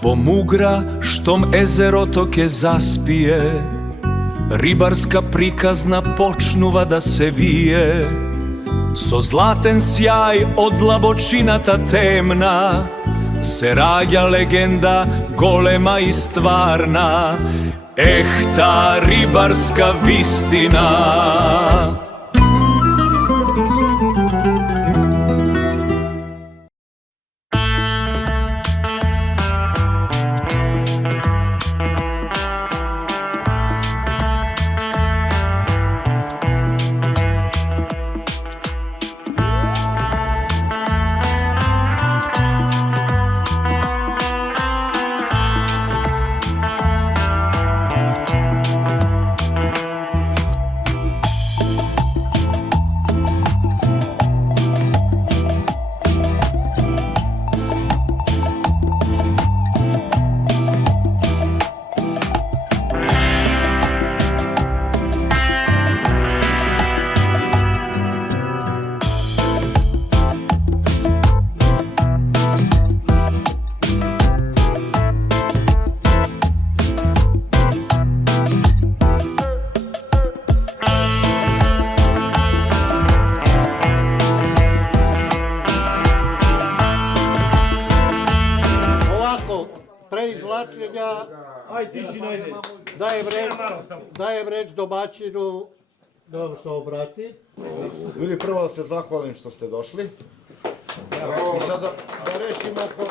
Vo mugra štom ezerotoke zaspije, ribarska prikazna počnuva da se vije, so zlaten sjaj od labočinata temna, se raja legenda golema i stvarna, ta ribarska vistina. Dajem reč domaćinu da vam se obrati. Ljudi, prvo da se zahvalim što ste došli. I sad da rešimo oko...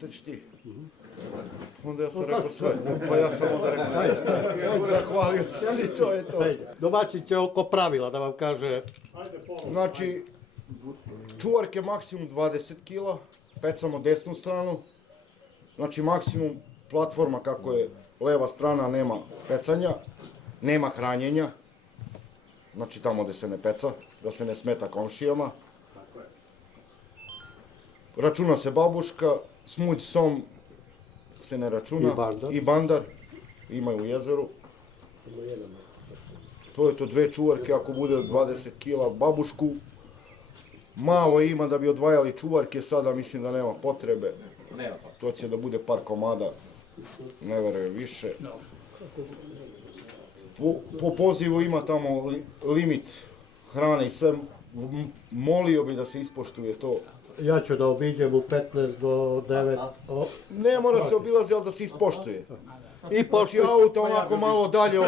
To ćeš ti. Onda ja sam rekao sve. Pa ja sam onda rekao sve šta. Zahvalio si i to je to. Domaćin će oko pravila da vam kaže. Znači, čuvarke maksimum 20 kila, pecamo desnu stranu. Znači, maksimum platforma kako je leva strana, nema pecanja, nema hranjenja. Znači, tamo gde se ne peca, da se ne smeta komšijama. Računa se babuška, smuđ, som se ne računa. I bandar. Imaju u jezeru. To je to, dve čuvarke, ako bude 20 kila babušku. Malo ima da bi odvajali čuvarke, sada mislim da nema potrebe. To će da bude par komada, ne verujem više. Po pozivu ima tamo limit hrane i sve. Molio bi da se ispoštuje to. Ja ću da obiđem u 15 do 9. Ne mora se obilazi, ali da se ispoštuje. Znači auto onako malo dalje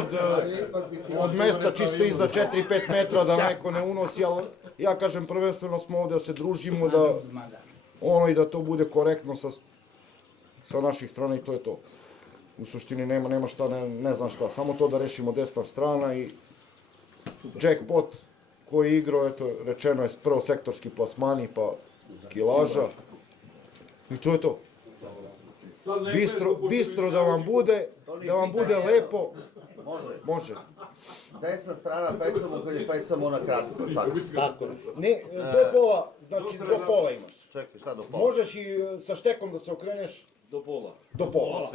od mesta, čisto iza 4-5 metra, da neko ne unosi, ali ja kažem prvenstveno smo ovde da se družimo, da ono i da to bude korektno sa naših strana i to je to. U suštini nema šta, ne znam šta, samo to da rešimo desna strana i jackpot koji je igrao, eto, rečeno je prvo sektorski plasmani pa kilaža i to je to. Bistro da vam bude lepo. Može. Desna strana pecamo kad je pecamo na kratko, tako? Ne, do pola, znači do pola imaš. Čekaj, šta do pola? Možeš i sa štekom da se okreneš. Do pola.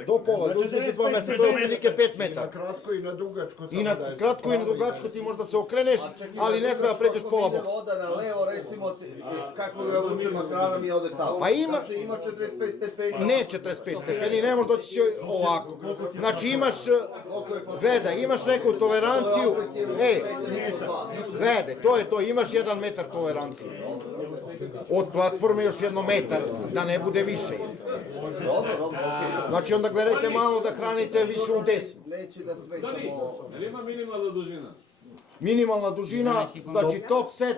Do pola, do između 2 metra, to je otprilike 5 metara. Na kratko i na dugačko. I na kratko i na dugačko ti možda se okreneš, ali ne sme da pređeš pola boksa. Voda na levo, recimo, kako je ovo učer makranom i ode tamo. Pa ima... Znači ima 45 stepeni. Ne 45 stepeni, ne možeš doći ovako. Znači imaš, gledaj, imaš neku toleranciju, gledaj, to je to, imaš 1 metar tolerancije. Od platforme još 1 metar, da ne bude više. Dobro, okej. Znači onda gledajte malo da hranite više u desnu. Neće da smetamo... Ima minimalna dužina? Minimalna dužina, znači top set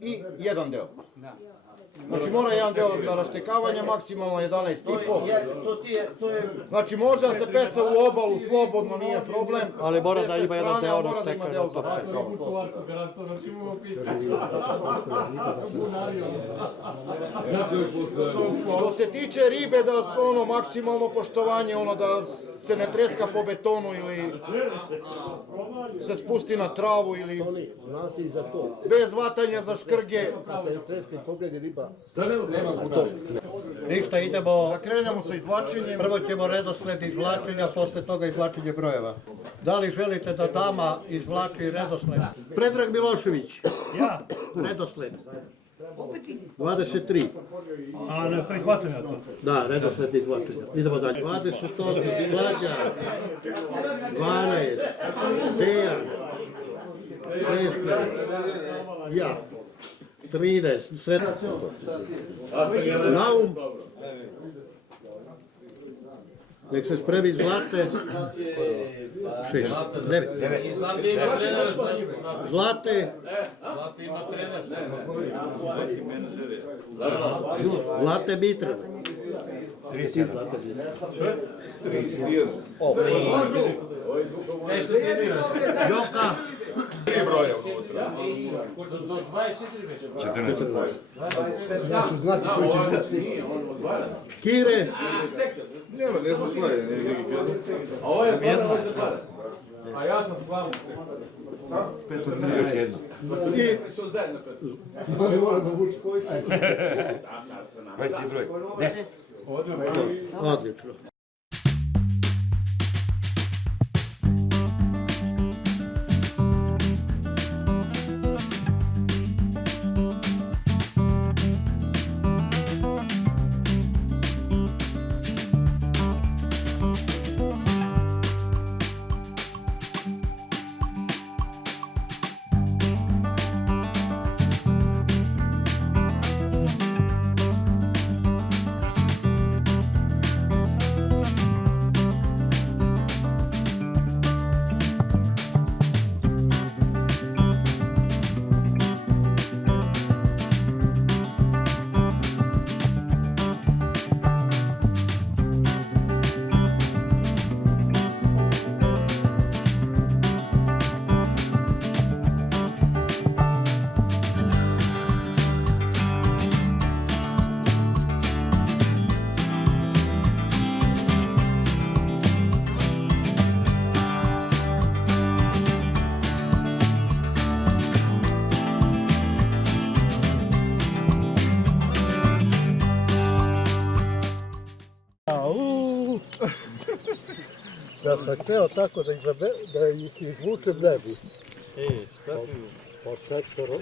i jedan deo. Znači mora jedan deo na raštekavanje, maksimalno 11,5. Znači može da se peca u obalu, slobodno, nije problem. Ali mora da ima jedan deo na štekanje. Što se tiče ribe, da ono maksimalno poštovanje, ono da se ne treska po betonu ili se spusti na travu ili bez vatanja za škrge. Ništa, idemo... Da krenemo sa izvlačenjem. Prvo ćemo redosled izvlačenja, posle toga izvlačenje brojeva. Da li želite da dama izvlači redosled? Predrag Milošević. Ja. Redosled. 23. A ne prihvatam ja to. Da, redosled izvlačenja. Idemo dalje. 28. Mlađa. 12. Dejan. 16. Ja. 13. Naum. Nek se spremi Zlate. 6. 9. Zlate. Zlate Mitra. Joka. Kire. A ja sam s vama. I odlično. Ja sam hteo tako da ih izvučem ne bi. Po sektoru,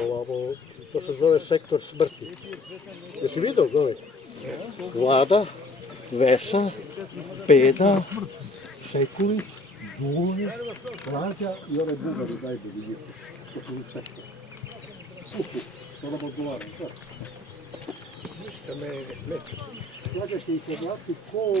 ovamo, što se zove sektor smrti. Jesi vidio zove? Vlada, Vesa, Peda, Sekulić, Dule, Rađa i ove Bugari najbolji njih. To su sektor. To nam odgovara. Ništa me ne smeta. Gledajte ih odlati ko...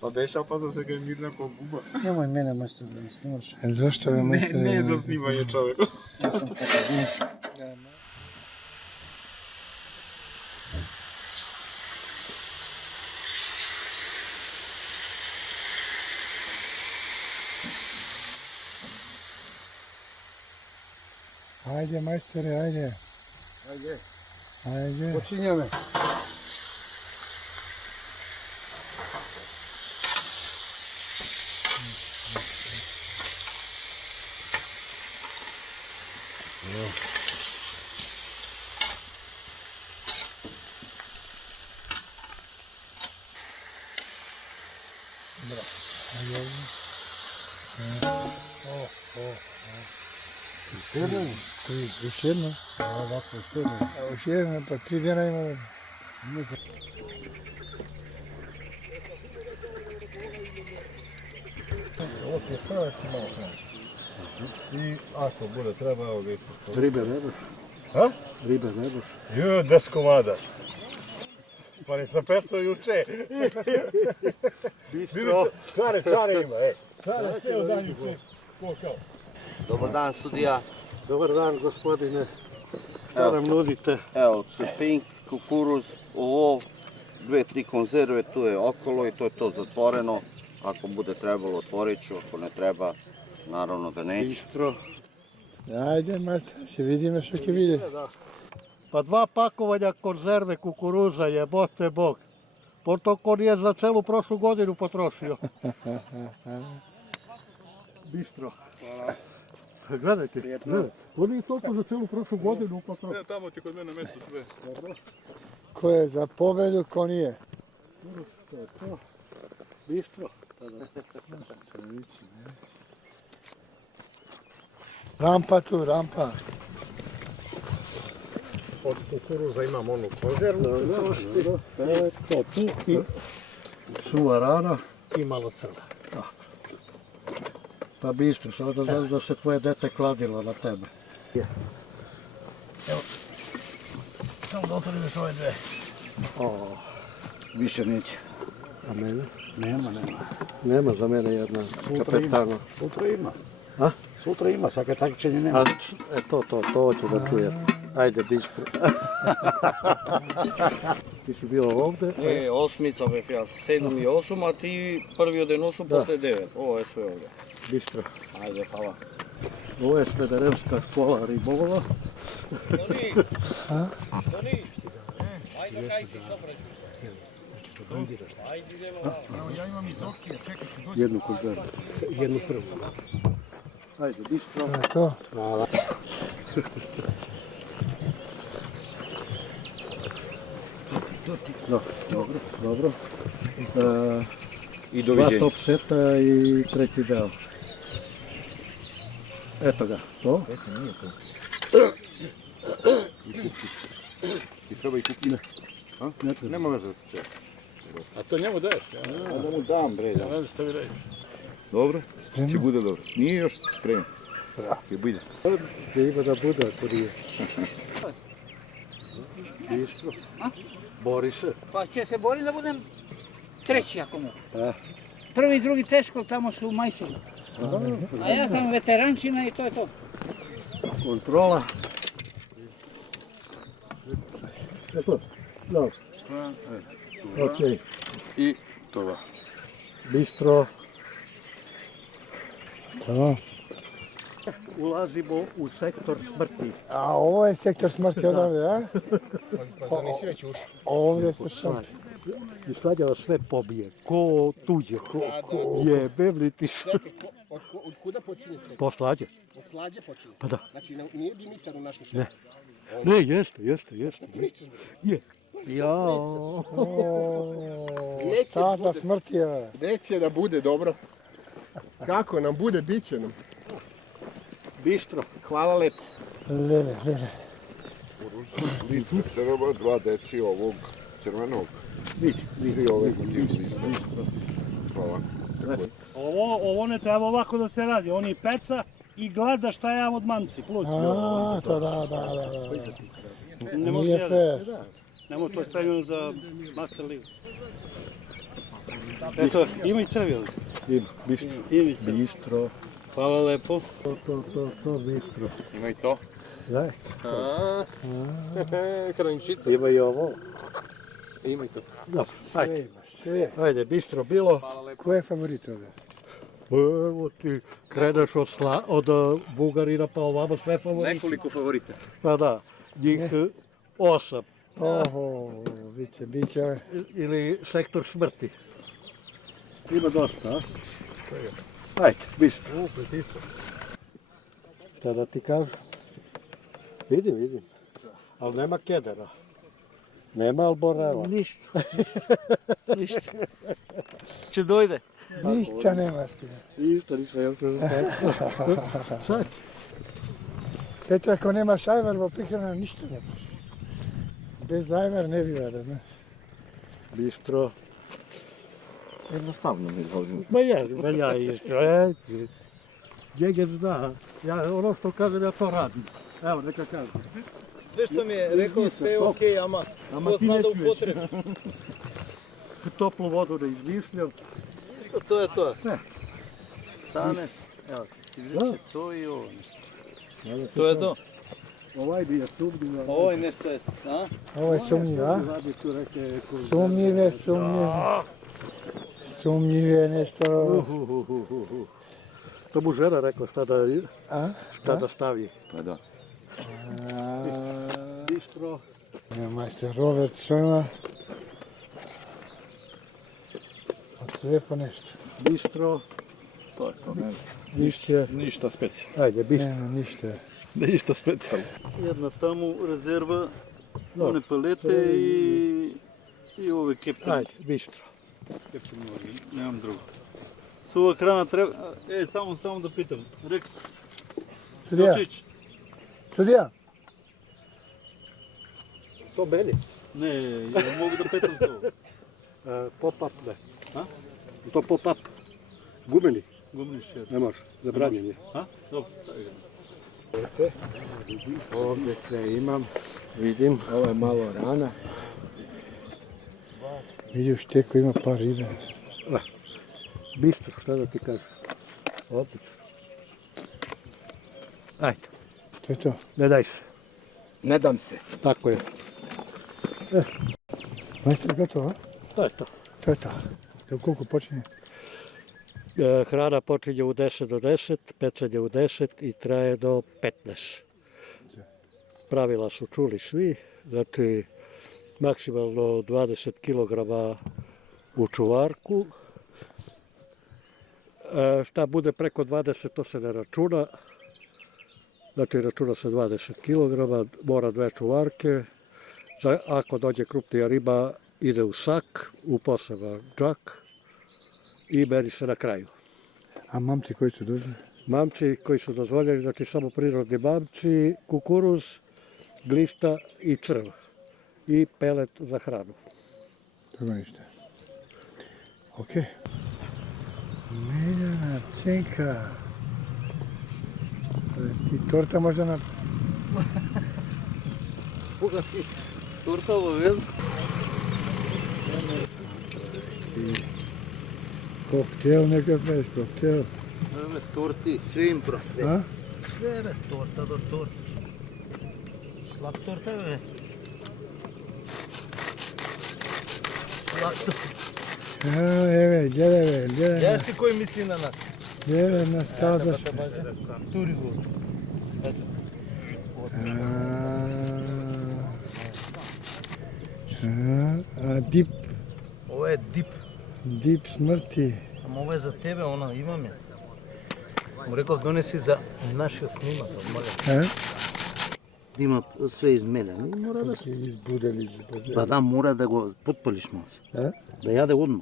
Pa beša pa da se ga mirna ko buba. Nemoj mene majstor da mi snimaš. Zašto je majstor? Ne za snimanje čovjek. Ja sam fotograf. Ajde majstore, ajde. Ajde, Ajde. počinjeme. Još jedno? Ovako, što je? Još jedno, pa 3 dana ima. Ovo ti je prvo si malo hrana. I ako bude treba, evo ga ispostaviti. Ribe ne boš? A? Ribe ne boš? 10 komada. Pa ne sam pecao juče. Bistro. Čare ima, ej. Čare, ceo dan juče. Dobar dan, sudija. Dobar dan, gospodine. Šta nam nudite? Evo, cupink, kukuruz, ovo, 2-3 konzerve, tu je okolo i to je to zatvoreno. Ako bude trebalo, otvorit ću, ako ne treba, naravno da neću. Bistro. Ajde, majstor, će vidimo što će vidjeti. Pa 2 pakovanja konzerve kukuruza, jebote Bog. To ko nije za celu prošlu godinu potrošio. Bistro. Gledajte, gledajte. To nije toliko za celu prošlu godinu potrošio. Tamo ti kod mene na mjestu sve. Ko je za pobjedu, ko nije. To je to. Bistro. Rampa tu, rampa. Od kukuruza imam onu konzervu, To tu i suva rana i malo crna. Pa bistro, samo da znaš da se tvoje dete kladilo na tebe. samo da otvorim još ove dve. Više neće. A mene? Nema. Nema za mene jedna kapetana. Sutra ima. A? Sutra ima, svake takmičenje nema. A, to hoću da čujem. Ajde, bistro. Ti si bio ovdje? Ne, osmica bih ja, 7 i 8, a ti prvi od 8 posle 9. Ovo je sve ovdje. Bistro. Ajde, hvala. Ovo je Smederevska škola ribolova. Ja imam iz okije, čekaj ću doći. Jednu konzervu. Jednu prvu. Ajde, bistro. To. Hvala. Dobro. I 2 doviđenja. top seta i treći deo. Eto ga, to. I treba i kupine. Nema veze. A to njemu daješ? A da mu dam, bre. Ja ne stavi reći. Dobro? Će bude dobro. Nije još spremno. Će bude. Gdje ima da bude, ako nije. Bistro. Bori se. Pa će se boriti da budem treći ako mogu. Da. Prvi i drugi teško, tamo su majstori. A ja sam veterančina i to je to. Kontrola. Eto, dobro. Ok. I toga. Bistro. To. Ulazimo u sektor smrti. A ovo je sektor smrti odavde, a? Pa nisi već ušao. Ovdje su šalti. I Slađa vas sve pobije. Ko tuđe, ko jebem li ti se. Od kuda počinje sve? Po Slađe? Od Slađe počinje? Pa da. Znači nije Dimitar u našem svetu? Ne, jeste. Je. Jao. Tata smrti je. Neće da bude dobro. Kako nam bude, bit će nam. Bistro. Hvala lepo. Lele. Treba 2 deci ovog crvenog. I ovog lista. Hvala. Ovo ne treba ovako da se radi, on je peca i gleda šta ja od mamci, plus. A, to da. Ne može Nije jedan. fair. Nemo to spremljeno za Master League. Eto, ima i crvi ovdje. Ima. Bistro. Ima i crvi. Bistro. Hvala lepo. To bistro. Ima i to. Daj. Kraničica. Ima i ovo. Ima i to. Dobro, ajde. Sve ima, sve. Ajde, bistro bilo. Ko je favorit ovdje? Evo ti kreneš od Bugarina pa ovamo sve favoriti. Nekoliko favorita. Pa da, njih 8. Oho, bit će. Ili sektor smrti. Ima dosta, a? Ajde, bistro. Šta da ti kažu? Vidim. Ali nema kedera. Nema alborela. Ništa. Če dojde? Ništa nema s tim. Ništa, nisam još sad. Petra, ako nemaš ajvar, prihrana ništa ne može. Bez ajvar ne bi vada, ne? Bistro. Jednostavno mi izvolim. Ma ja isto. Djeger zna. Ja ono što kažem, ja to radim. Evo, neka kažem. Sve što mi je rekao, sve je okej, ama ko zna da upotrebi. Toplu vodu ne izmišljam. To je to. Ne. Staneš, evo. To i ovo nešto. To je to. Ovaj bi je sumnjiv. Ovo je nešto je, a? Ovo je sumnjiv, a? Radi tu neke... Sumnjive. Sumnjive nešto... To mu žena rekla šta da stavi. Pa da. Bistro. Majster Robert, što ima? Od sve po nešto. Bistro. To je to, ne. Lišće. Ništa specijalno. Ajde, bistro. Nema ništa. Ništa specijalno. Jedna tamo rezerva, one palete i ove keptene. Ajde, bistro. Nemam drugo. С ова крана треба... само да питам. Рекс, Sudija, Jočić, sudija, To meni. не, ја могу да питам се ово. Pop-up ne. A? To pop-up. Gumeni. Гумниш шер. Ne može. Zabranjen je. А? Добро, така. ovdje sve imam. Vidim. Ovo je malo rana. Vidiš, teko ima par ribe. Bistro, šta da ti kažem. Odlično. Ajde, To je to. ne daj se. Ne dam se. Tako je. Majster, gotovo, a? To je to. To je to. To koliko počinje? Hrana počinje u 10 do 10, pecanje u 10 i traje do 15. Pravila su čuli svi, znači maksimalno 20 kg u čuvarku. Šta bude preko 20, to se ne računa. Znači računa se 20 kg, mora 2 čuvarke. Ako dođe krupnija riba, ide u sak, u poseban džak i meri se na kraju. A mamci koji su dužni? Mamci koji su dozvoljeni, znači samo prirodni mamci, kukuruz, glista i crv. I pelet za hranu. Toga ništa. Okej. Miljana, Cenka. Ti torta možda na... Турта обавезно. Koktel neka peš, koktel. Еве, торти, све им про. A? Све бе, торта до торта. Шлак торта бе. Шлак торта. Evet, gel. Знаеш ли кој мисли на нас? Gel na stazas. Тури го. A dip, Ова е дип. dip smrti. Ама ова е за тебе, она имаме. Му реков, донеси за нашиот снимак, моля. A? Има све измелено и мора да... Izbudeli. Па да, мора да го потпалиш малце. A? Да јаде одма.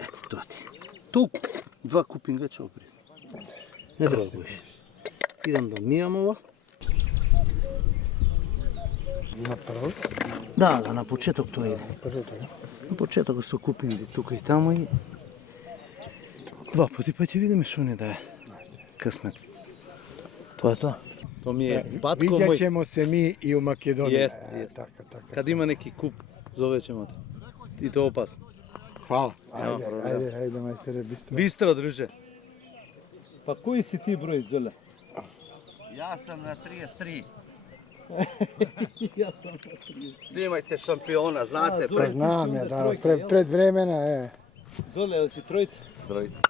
Ето, тоа ти. Толку. 2 купим веќе опри. Не треба да боиш. Идам да мијам ова. Направо? Да, на почеток тоа иде. Prvo toga. На почеток се купим тука и таму и... 2 пати па ќе видиме што не да е. Късмет. Тоа е тоа. То ми е батко Vidjet мој. ćemo se mi i u Makedoniji. Jest, E, jest. Tako. Кад има неки куп, зовеќемо те. И тоа опасно. Hvala. Ajde, majstere, bistro. Бистро, друже. Pa koji si ti broj Zele? Ja sam na 33. Ja sam na 30. Snimajte šampiona, znate. Pa znam ja, da, pred vremena, Zole, ali si trojica? Trojica.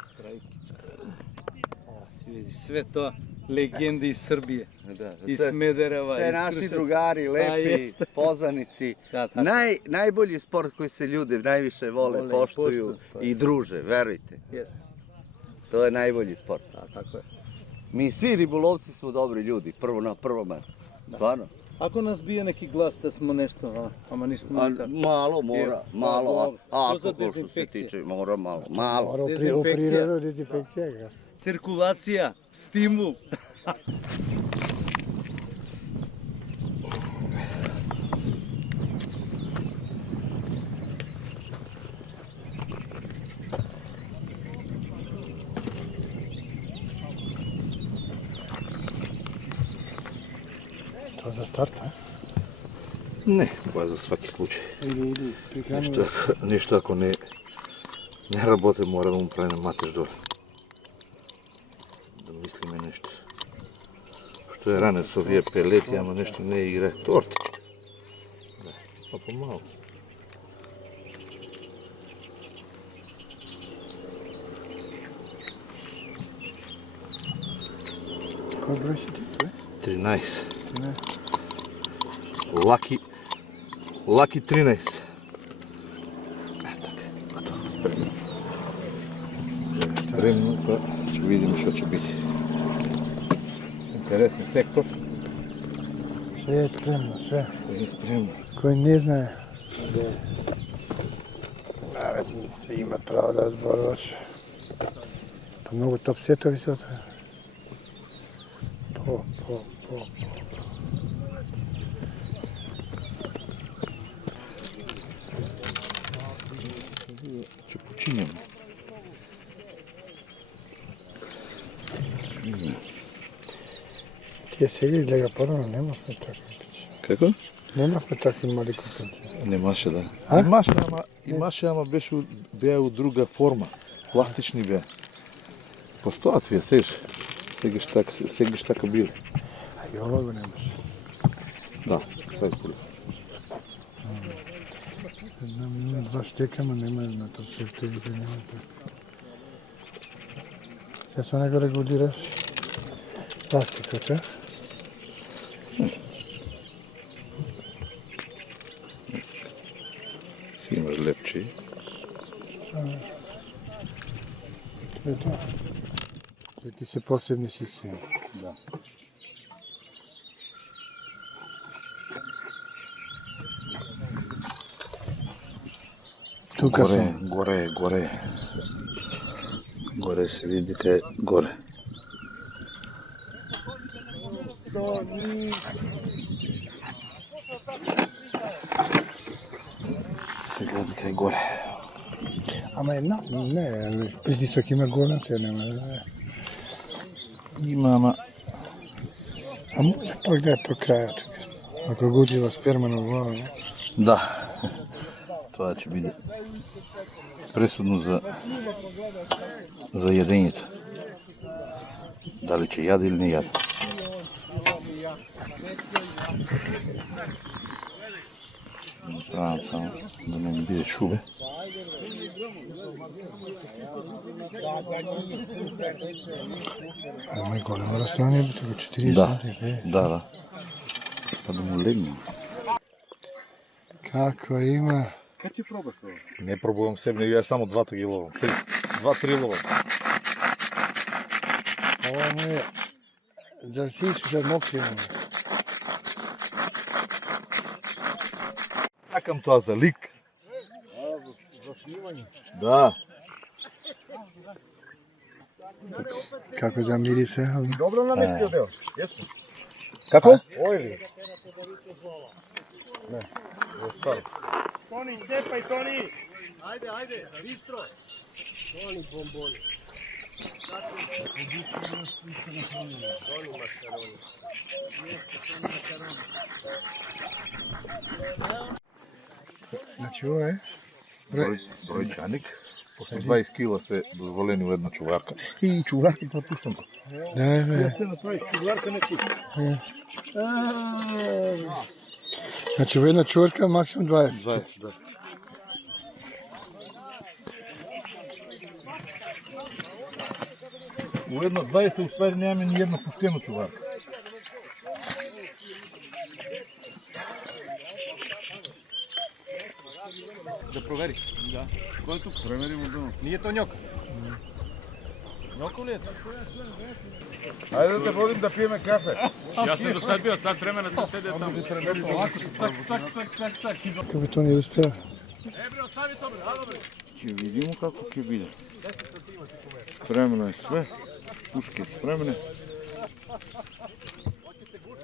Ти види, све тоа легенди из Србије. Da, Iz Smedereva. sve iz naši Kruševca. drugari, A, lepi, jeste. poznanici. Da, tako. Najbolji sport koji se ljudi najviše vole, Vole, poštuju poštuju, i druže, verujte. Jeste. To je najbolji sport. Da, tako je. Mi svi ribolovci smo dobri ljudi, na prvo mesto. Stvarno. Ако нас бие неки глас да смо нешто, ама нисмо A, никак. malo mora, malo. dobro. A To za alkohol što se dezinfekcije. tiče, mora malo. Malo. Mora u Dezinfekcija. prirodu dezinfekcija. Циркулација, стимул. To za start, a? Ne, pa za svaki slučaj. Ili prihranu. Ništa ako ne работи, мора да му правиме матеж доле. Тоа е ранец со овие пелети, ама нешто не е и реторт. Па помалце. Кој број си ти? 13. Лаки 13. Спремно, па ќе видиме што ќе биде. Интересен сектор. Све е спремно, све. Се е спремно. Кој не знае да има право да зборуваш. Па многу топ сетови се отве. По. Ќе починеме. Тие сега излега порано, немавме такви пичи. Како? Немавме такви мали купенци. Немаше, да. А? Имаше, ама беа у друга форма. Пластични беа. Постојат вие, сегаш така били. А и ова го немаше. Да, сега поле. Знам, два штека, ма нема една топ сетовите, нема така. Сега со него регулираш пластикот, а? Си имаш лепче. Ето. Тој се посебни системи. Да. Тука сум. Горе се види кај горе. Се гледа кај горе. Ама една, не, притисок има горна, се нема да. Има, ама А може пак да е по крајот тука. Ако го удива сперма на глава, не? да. Тоа ќе биде пресудно за јадењето. Дали ќе јаде или не јаде. Правам само да не биде шубе. Ама е големо растојание, тука 40 Да, см. да. Па да му легне. Како има? Кај ти пробаш ова? Не пробувам себе, ја само двата ги ловам. 2-3 ловам. Ова му е за сису, за мокрина. Чакам тоа за лик. За снимање. Да. Како да мирисе? Добро наместил дел. Jesmo. Како? Ој ли? Тони, степај, Тони! Ajde, bistro! Toни bomboni. Toni makaroni. Значи ова е? Бројчаник. После 20 кила се дозволени у една чуварка. И чуварките пуштам тоа. Да. Се направи чуварка не пушта. Значи во една чуварка максимум 20. 20, да. У една 20 уствари немаме ни една пуштена чуварка. Да провери. Да. Кој е тук? Премери му дано. Nije to njoka. Njoka li je to? Ајде да те водим да пиеме кафе. Ja sam do sad bio, sad vremena sam sedeo tamo. Ovako, cak. Како би тоа не успеа? Bre, ostavi to, bre, hajde bre. Ќе видиме како ќе биде. Спремно е све. Пушки спремне.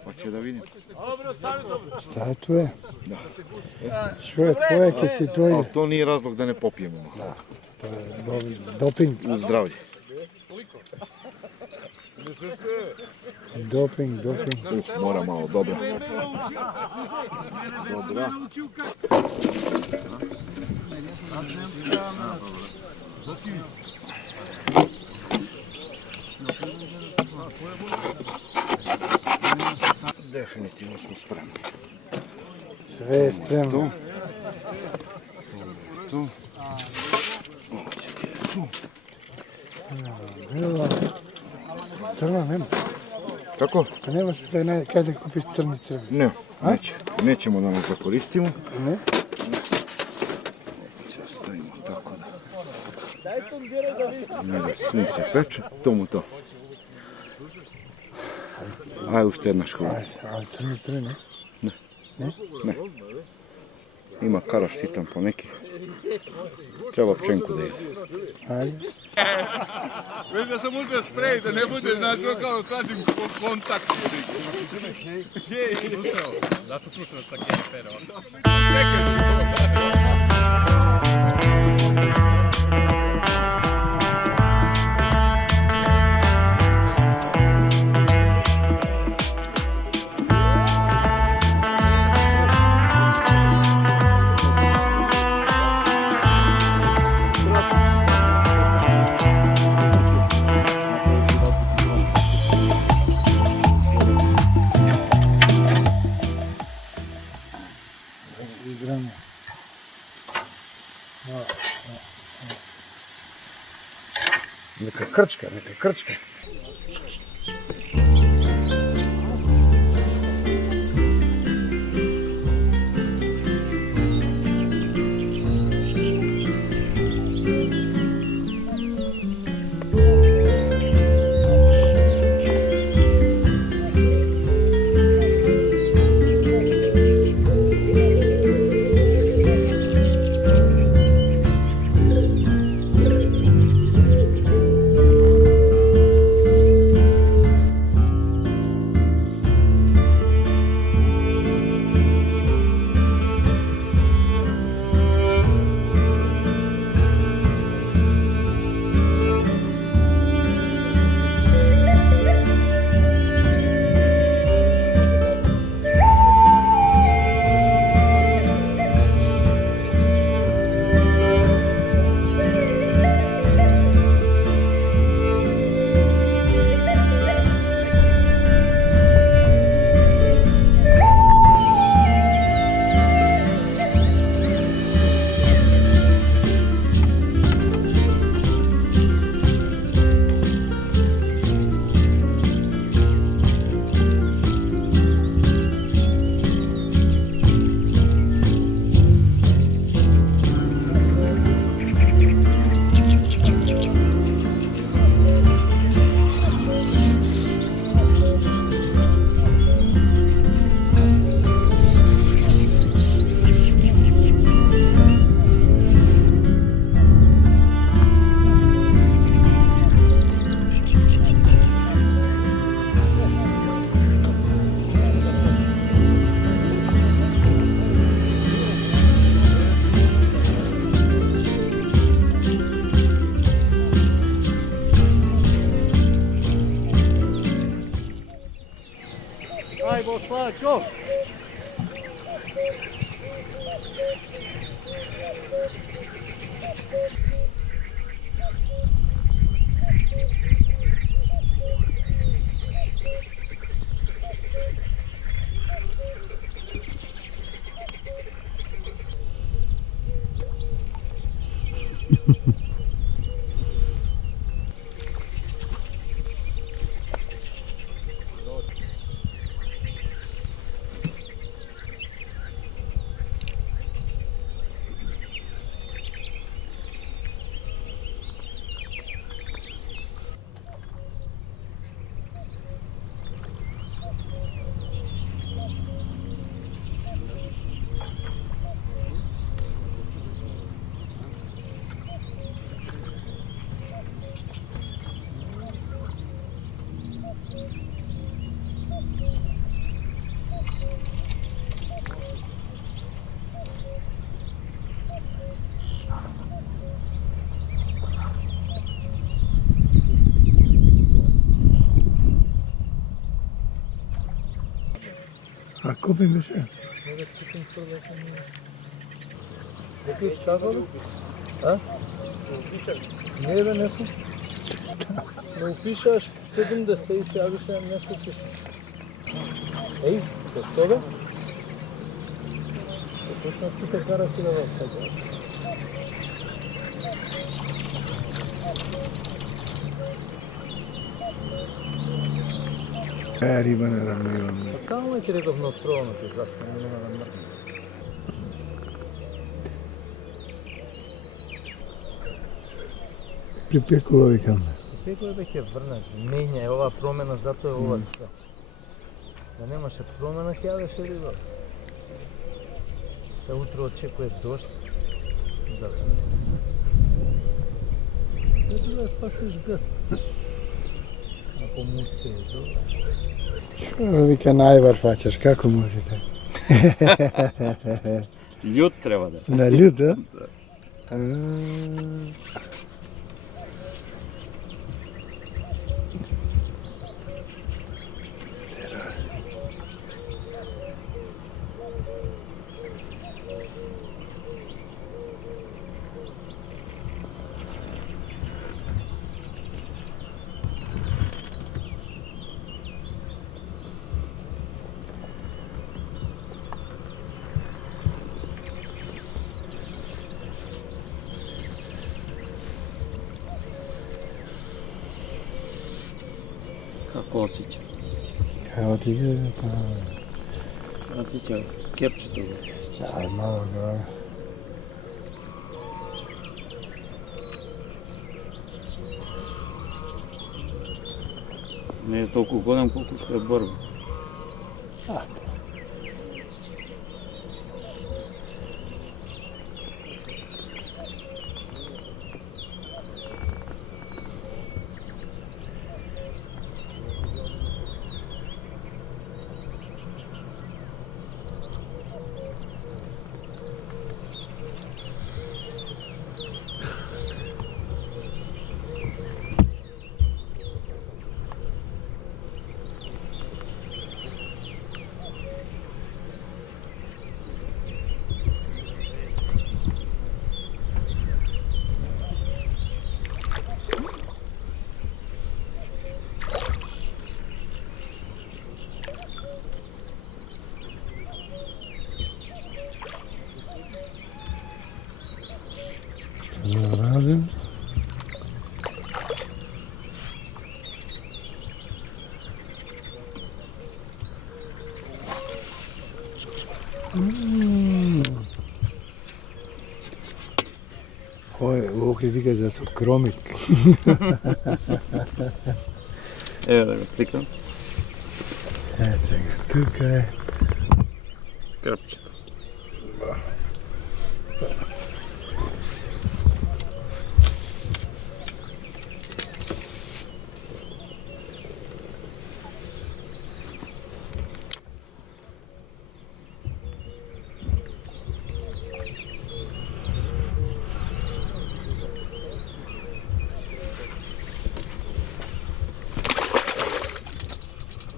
Па ќе да видим. Шта е тоа? Да. Што е тоа ќе си А дојде? тоа не е разлог да не попиеме. Тоа е допинг. У здравје. Допинг. Мора мало, добро. Добро. Definitivno smo spremni. Sve je spremno. Crno nema. Kako? Pa nemaš da kada kupiš crni crvi. Ne, neće. Nećemo da nas zakoristimo. Ne? Neće, ostavimo tako da. Ne da sunce peče, tomu to. Ajde, ušte jedna škola. Ali crni ne? Ne. Ima karaš sitan po neki. Treba pčenku da jede. Ajde. Već da sam uzeo sprej, da ne bude, znaš, kao tražim kontakt. Da su krušavac tako je pera. Neka krčka. Aj, Bošvačo! A kupim još jedan. Какви ти казали? А? Не бе, не съм. Не опишаш 70 и сега виж нещо пише. Еј, со тога? Точно сите карати да во сега. Риба не да ме имам. Тамо ти реков на островно ти застане, нема да мрдне. Припекува викам. Пекој бе ќе врнеш, менја е ова промена, затоа е ова се. Да немаше промена, ќе јадеше риба. Да утро очекува дожд. Затоа. Ето да спасиш газ. Ако му успее, добро. Што вика највар фаќаш, како можете? Људ треба да. На људ, а? Како осеќа? Како ти ги, па... Осеќа кепчето го. Да, мало горе. Не е толку голем колку што е борба. Разум. Овој вика за кромик. Ево да го сликам. Ете го, тука е. Крпчето.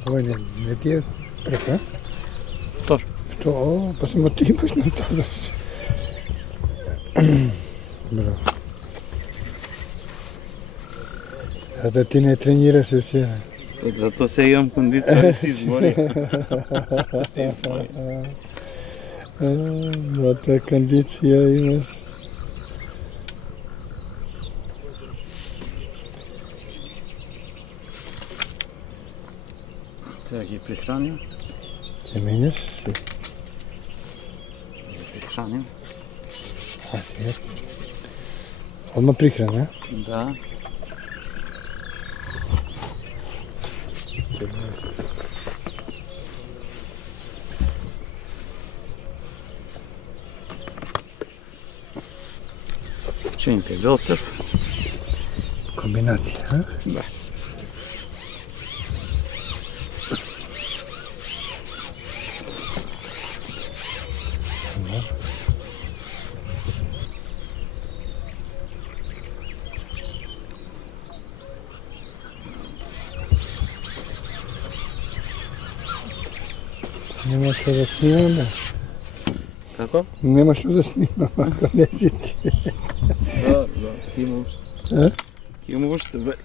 Овој не ти е прека? Што? Што? Па само ти имаш на стада. Браво. А да ти не тренираш уште? Затоа се имам кондиција да се измори. Мота кондиција имаш. Сега ги прихраним. Се менјаш? Ги прихраним. А, сега. Одма прихрана? Да. Чинка велцев. Комбинација, а? Да. Нема што да снимаме. Како? Нема што да снимам, ако не си ти. Да, ќе има уште. А? Ќе има уште, бе.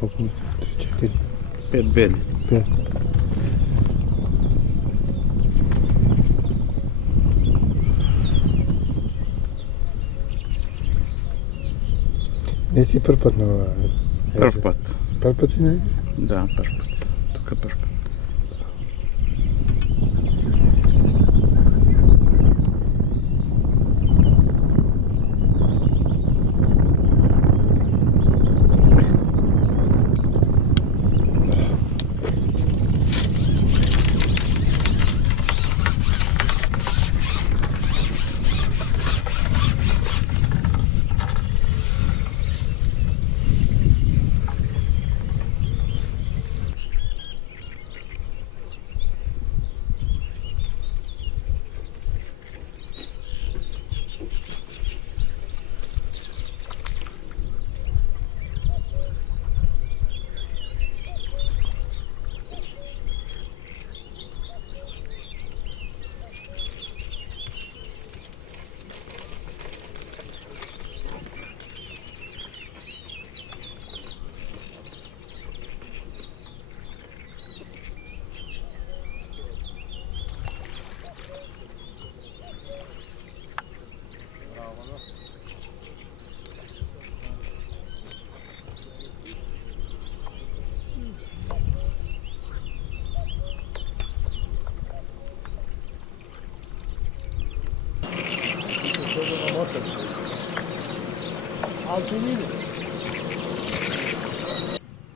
Колку? 4. 5 бели. 5. Не си прв пат на ова? Прв пат. Прв пат си на? Да, прв пат. Тука прв пат.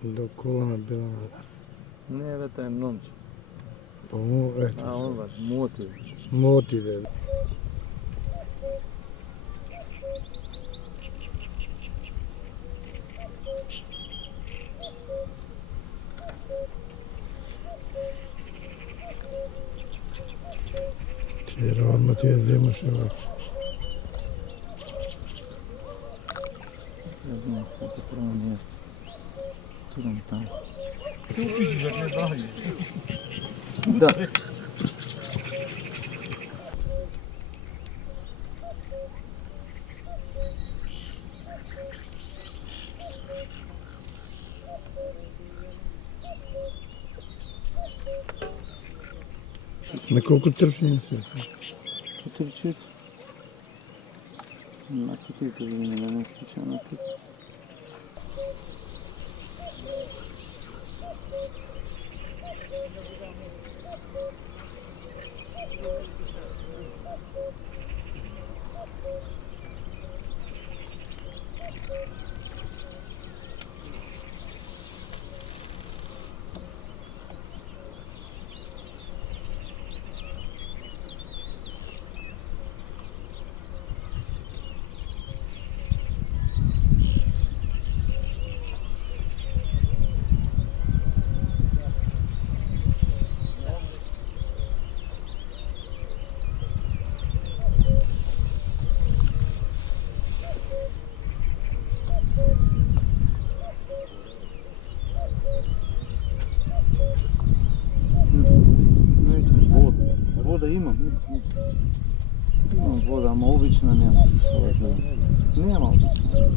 До колана била на... Не, бе, тој е момче. О, ето. А, он баш, моти. Моти, бе. Вчера одма ти ја вземаше вака. Не знам, како прво не е. Турам таму. Се упишиш, ако не знам. Да. На колку трчања се? Потрчит. На китите видиме да не случа на кит. Вода имам. Имам вода, ама обична нема. Нема обична.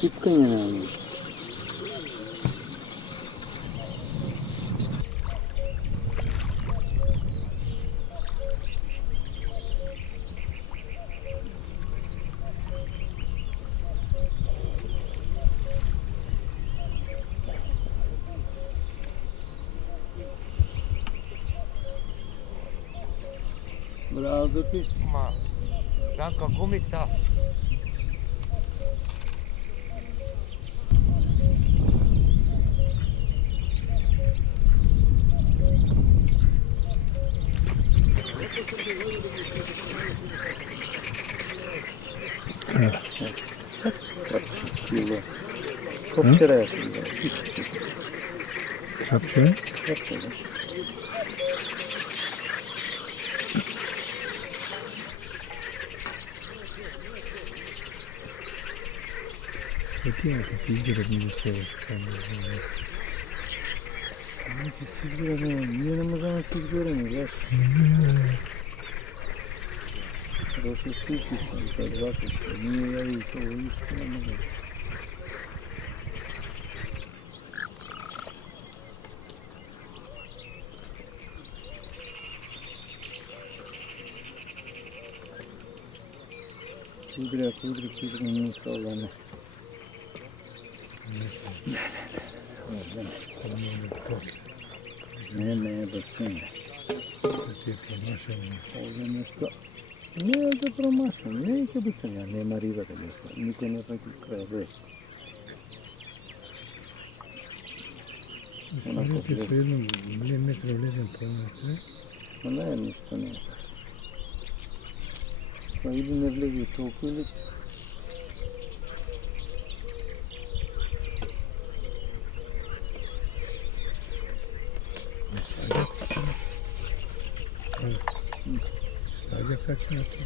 Пипкање нема. Браво за ти. Ма, танка гумица. Кило. Ko včerajšnji, isto. Шапче? Шапче, да. Отива да се изград ми да се Нека се изграде, ние не можем да се изградим, знаеш. Дошло се упишно, това двата. Ние я и това иsto не можем. Удри, ако удри, не става да не. Не, да стане. Овде нешто. Не е да промашам, не е кебуцања, нема риба да нешто. Никој не паки крај брег. Смотрите, со едно метро влезем по нас, Но не, ништо не е. Па или не влезе толку, или... Стаѓа качната.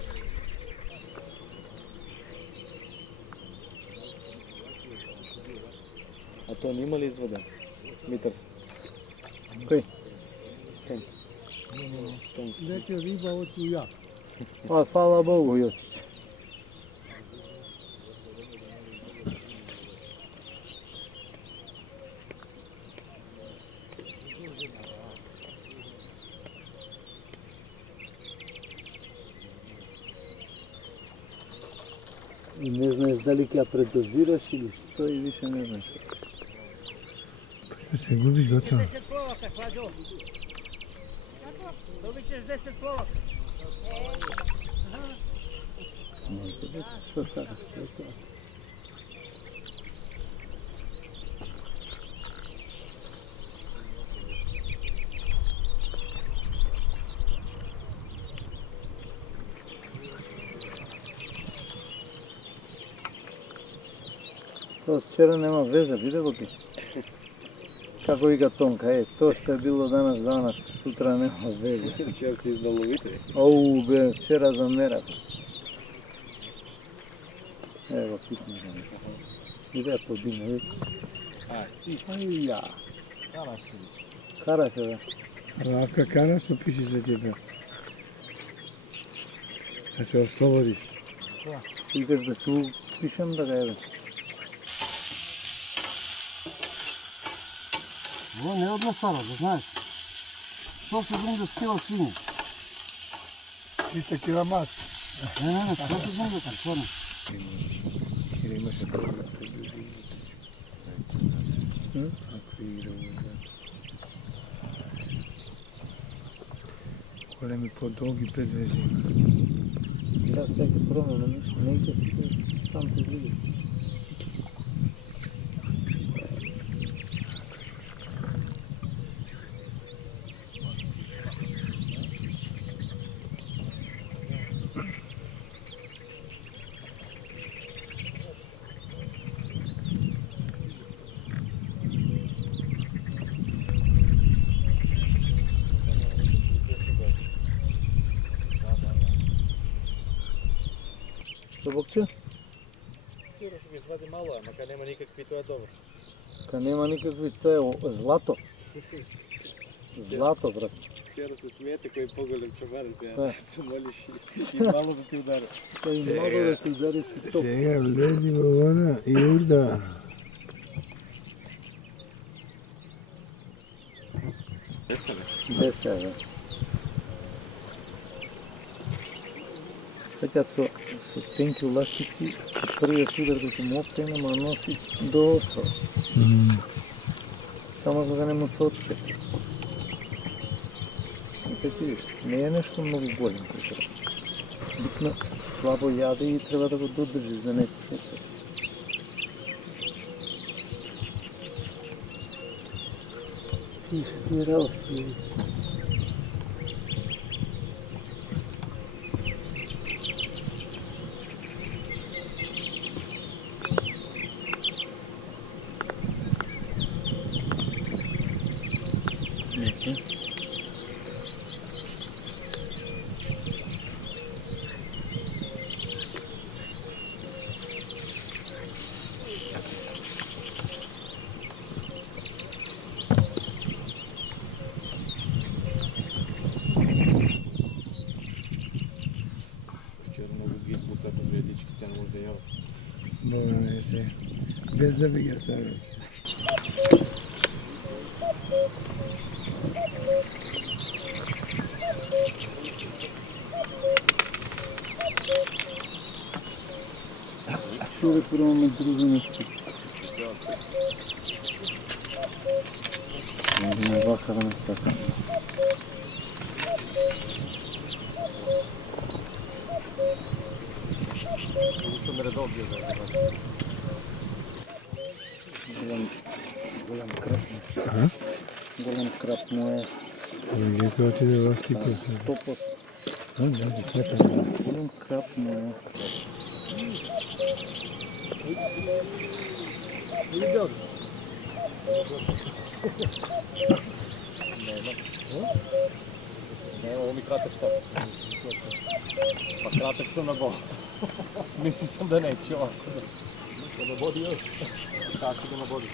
А то нема ли изводен? Митар. Кој? Нека риба од туја. Па, фала Богу, Јочич. И не знаеш дали ќе ја предозираш или што и више не знаеш. Што се губиш, готово. 10 пловака, Хладо. Добit ćeš 10 plovaka. Моите деца, што сакаш, што е тоа? Тоа вчера нема веза, биде го ки? Како вика Тонка, тоа што е било данас, сутра нема веза. Вчера си издаловите. Оу, бе, вчера замерав. Ево, ситно замерав. Иде подина, вidi. Ај, ја. Караше, бе. Равка Караш пиши за тебе. Да се ослободиш. Викаш да се упишем да га еве. Ovo ne od Lesara, da znaš. To se zunde skila svini. 30 кила мат. Ne, to se zunde tak, stvarno. Или имаше друга предвижда. Ако игра да. Големи по-долги предвижи. Да, сега пробваме нещо. Нека си стан те види. Бокче? Вчера ще ги свади мало, ама кај нема никакви, тоа е добро. Кај нема никакви, тоа е злато. Злато, брат. Вчера се смиете кој поголем чобарен сега. Да. Се молиш и мало да ти удари. Тоа и много да ти удари си топ. Сега влези во она и урда. Деса, бе. Петјат со тенки уластици, првиот удар да ќе му оптене, ма носи до остров. Само за да не му се отпе. Ти видиш, не е нешто многу голем. Битно слабо јаде и треба да го додржи за некој случај. Ти се тие работи. Dobro, ne se. Bez da bi ga stavio. Шуре прво ме друго нещо. Не вака да не сака. Голям крап. Голям крап му е. Гето отиде в Кипър. 100%. Голям крап му е. Не, ovo mi kratak štap. Pa kratak sam na bol. Mislio sam da neće ovako da... Da nabodi još. Tako da nabodi.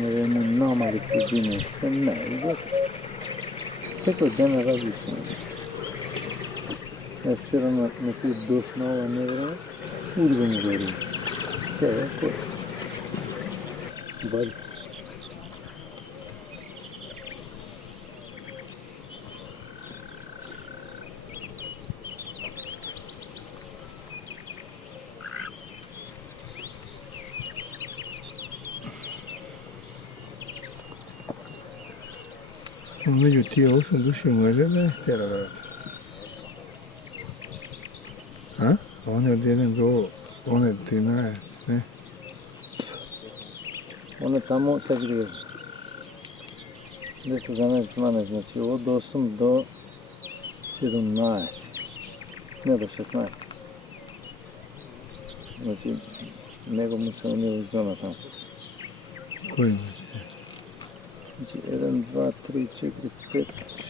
Avevamo un nome di cugine se meglio. Tako dana različno. C'erano neki dosnova nevra, urban gori. Sve je to. Bolj. Меѓу тие 8 души може да истера, брате. А? Он е од 1 до... Он е 13, не? Он е тамо, сега ги 10, 11, 12, значи од 8 до 17. Не до 16. Значи, него му се унива зона таму. Кој му се? Значи, 1, 2, 3, 4, 5,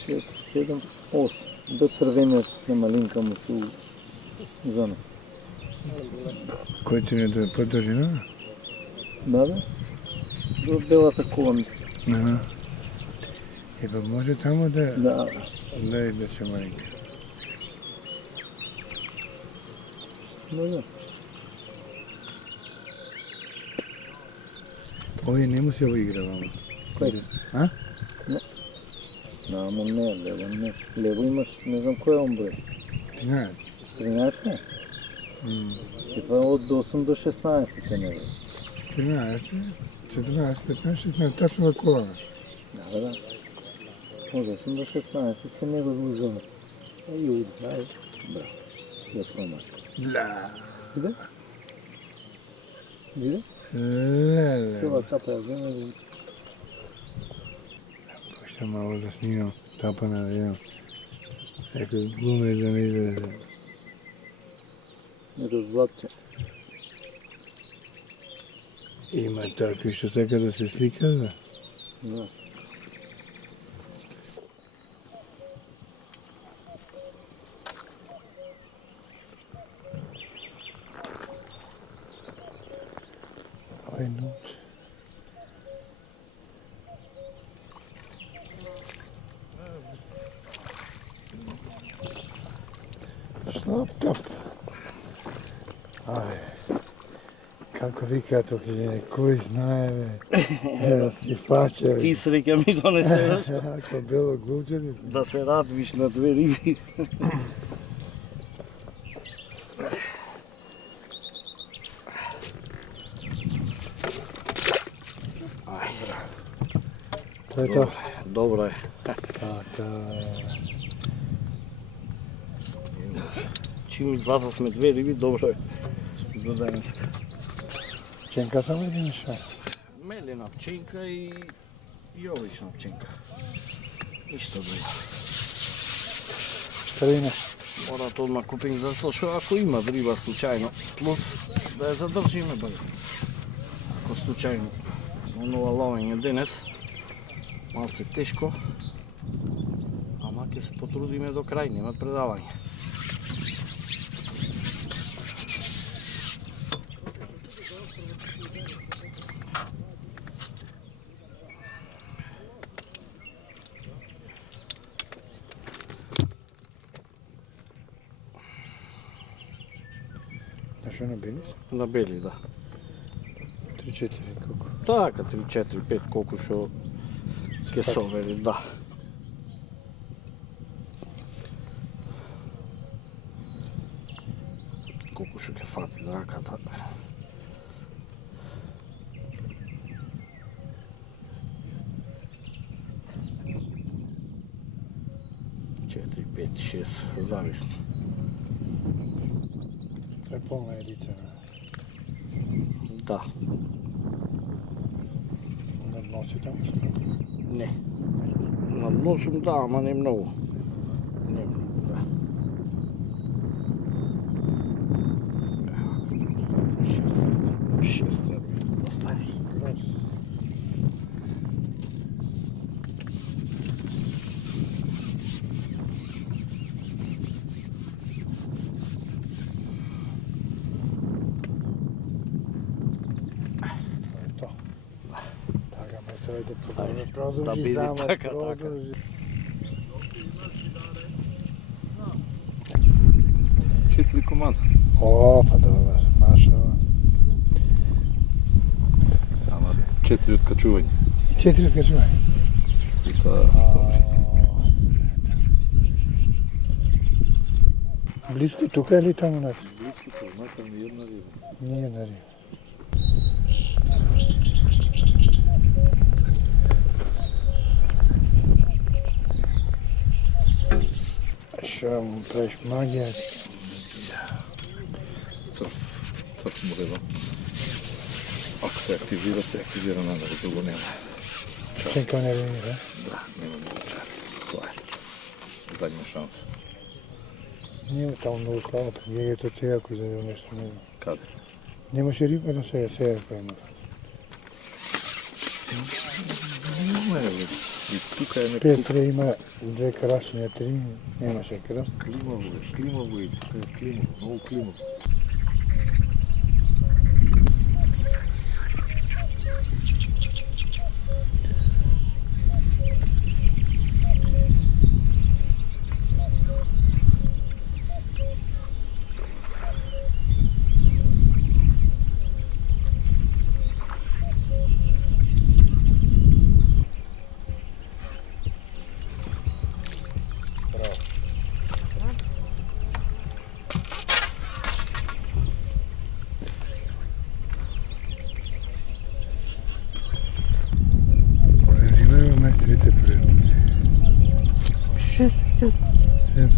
6, 7, 8. До црвениот на малинка му се у зона. Кој ти не до подржина? Да, бе. До белата кола, мисля. Аха. И па може тамо да... Да. Да и да се малинка. Може. Овој не му се игра, вама. Кој? А? Не. Намо не, лево не. Лево имаш, не знам кој е он број. 13. 13 е? И па од 8 до 16 се не бе. 13, 14, 15, 16, тачно на колана. Да, да. Од 8 до 16 се не го зона. И уди, ај. Браво. Ја промак. Бла. Виде? Виде? Леле. Цела капа ја земе и... Пошта мало да снимам, капана да имам. Некој глуме да не излезе. Некој Владче. Има такви што сака да се слика, да? Да. Ај нот. Шлап тап. Аре. Како вика тук е, кој знае, бе. Да си фача, бе. Ти среќа ми донесе Ако бело глуđени. да се радвиш на 2 риби. Тоа е тоа. Добро е. Така е. Чим извадовме 2 риби, добро е за денеска. Ченка само или нешто? Мелена пченка и обична пченка. Ништо друго. Старина. Мора да одма купим за тоа, што ако има риба случајно, плюс да ја задржиме бе. Ако случајно онова ловење денес, малце тешко, ама ќе се потрудиме до крај, нема предавање. Што на бели? На бели, да. 3-4 колку? Така, 3-4-5 колку што ќе се овери, да. Колку што ќе фати раката. Четири, 5, 6, зависно. Тоа е полна едица. Да. На дно си таму? Не. На дно сум, да, ама не многу. Не многу, да. Шест остави. Продолжи да биде само, така, продолжи. Четири комада. О, па добар, маша. Ама 4 откачување. И 4 откачување. И тоа Близко тука или таму на? близко, познатам ни една риба. Ни една риба. praviš magija. Crf mu reda. Ako se aktivira, nadalje, drugo nema. Čekao ne vini, da? Da, nema ni čar. To je zadnja šansa. Няма там много слабо, ние ето сега, ако завел нещо него. Каде? Нямаше риба на сега има. Има е, и тук е некакво... Петре има 2 красни, 3, нямаше крас. Климаво и тук е климаво, много климаво. Majstorice prve. 6, 7.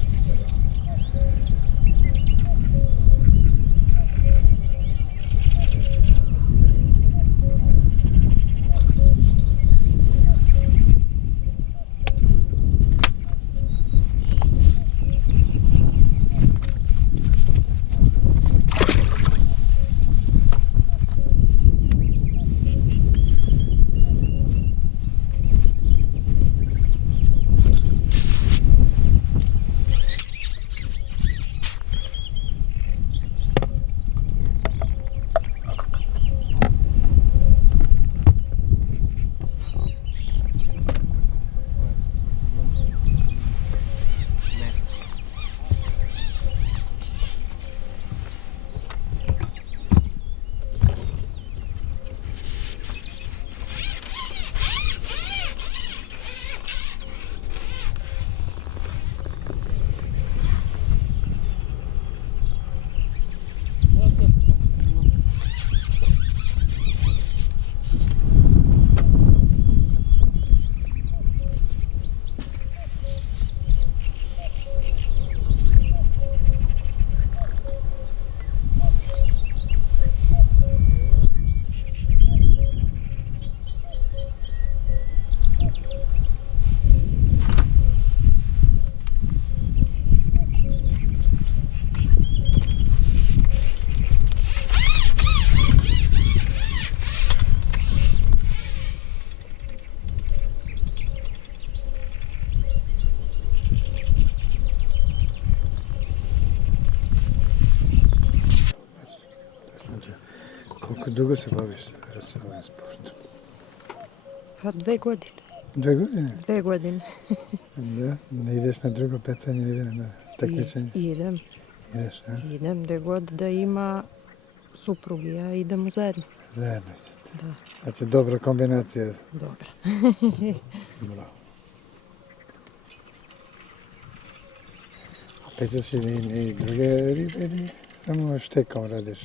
Колко dugo se baviš sa ovim sportom? Pa 2 godine. 2 godine? 2 godine. Da, ne ideš na drugo pecanje, ne ideš na takmičenje? Idem. Ideš, a? Idem, gde god da ima suprug i ja idemo zajedno. Zajedno. Da. Znači dobra kombinacija. Dobra. Bravo. A pecaš i druge ribe ili samo štekom radiš?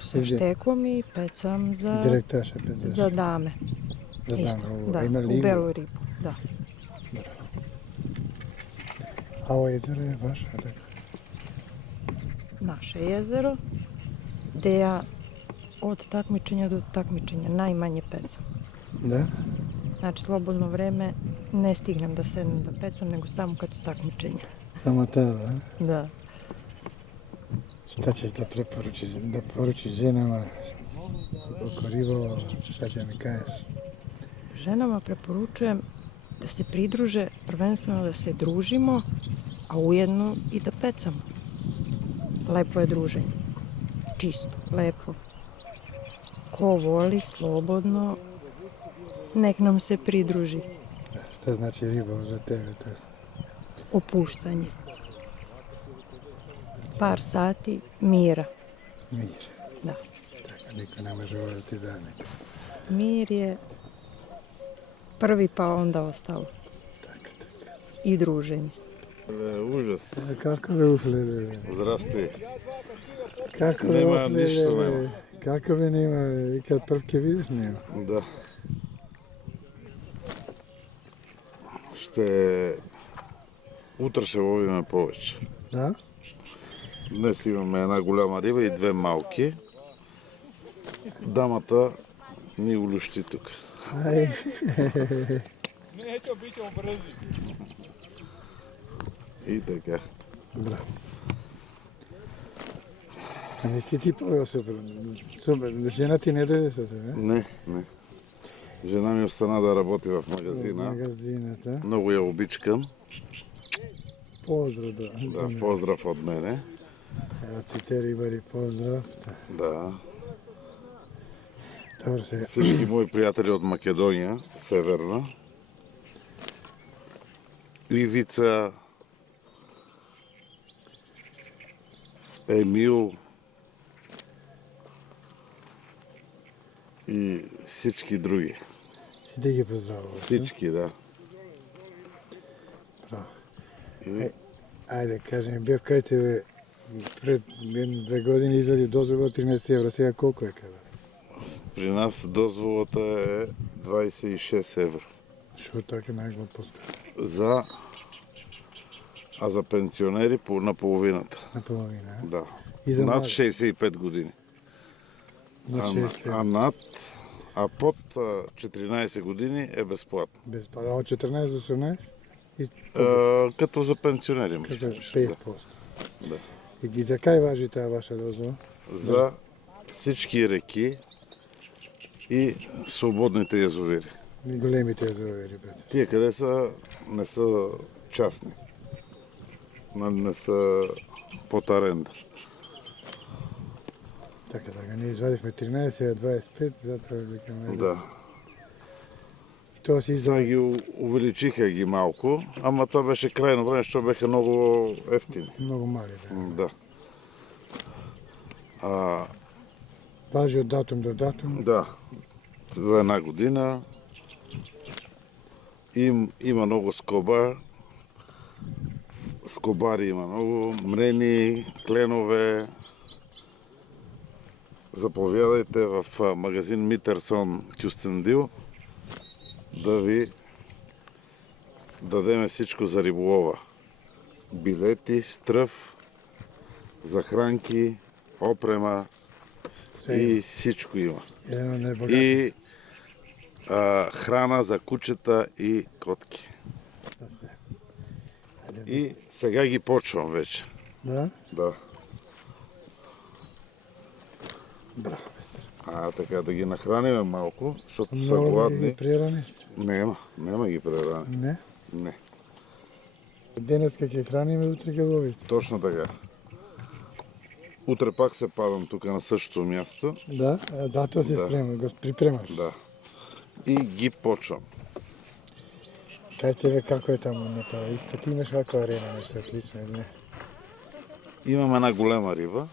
Sa štekom i pecam za... Direktaše pecaš? Za dame. Za Isto, dame, da, ima u limu? belu ribu, da. A ovo jezero je vaše? Naše jezero, gde ja od takmičenja do takmičenja najmanje pecam. Da? Znači, slobodno vreme ne stignem da sednem da pecam, nego samo kad su takmičenja. Samo tada, a? Da. Šta ćeš da poručiš ženama oko ribova, šta će mi kažeš? Ženama preporučujem da se pridruže, prvenstveno da se družimo, a ujedno i da pecamo. Lepo je druženje. Čisto, lepo. Ko voli, slobodno, nek nam se pridruži. Šta znači riba za tebe? Opuštanje. Par sati mira. Mir. Da. Tako, niko ne može voljeti dane. Mir je prvi pa onda ostalo. Tako. I druženje. Užas. Kako bi ufli? Zdrasti. Kako bi Nema ufli? ništa nema. Kako bi nema? I kad prvke vidiš nema. Da. Ще Утре ще ловиме повече. Да? Днес имаме една голяма риба и две малки. Дамата ни улющи тук. Ай. Nećemo, bit ćemo brzi. И така. Браво. А не си ти повел супер. Супер. Жена ти не дойде с тебе? Не, не. Жена ми остана да работи в В магазина. магазината. Много я обичкам. Поздрав, да. Да, поздрав от мене. Evo cite ribari, pozdrav. Da. Да. Dobro se. Всички мои приятели от Македония, северна. Ивица, Емил и всички други. Si ti ги поздравуваш. Всички, да. Браво. И Ajde, kažem, bio kaj тебе пред 2 години извади дозвола 13 евро. Сега колко е kada? при нас дозволата е 26 евро. Що така най-глупост? А за пенсионери на половината. Наполовина, а? Да. И за Над млади? 65 години. Над 65. А под 14 години е безплатно. Безплатно. А от 14 до 18? Като за пенсионери, мисля. 50%. Да. И за кай важи тази ваша дозвола? За всички реки и свободните язовири. Големите язовири, бе. Тия къде са, не са частни. Не са под аренда. Така, ние извадихме 13, а 25, затова викаме. Да. То си Сега ги увеличиха ги малко, ама това беше крайно време, защото беха много ефтини. много мали, да. Да. Важи от датум до датум. Да. За една година. Има много скобар. Скобари има много. Мрени, кленове. Заповядайте в магазин Митерсон Кюстендил да ви дадеме всичко за риболова. Билети, стръв, захранки, опрема и всичко има. И храна за кучета и котки. И сега ги почвам вече. Да? Да. Браво. Така да ги нахраним малко, защото са Много гладни. ги прирани? Няма ги прерани. Не? Не. Денес как ги храним и утре ги ловите. Точно така. Утре пак се падам тук на същото място. Да, зато се спрема, го припремаш. Да. И ги почвам. Кай тебе како е тамо на това? Исто ти имаш вака арена, нещо слично или не? Имам една голема риба.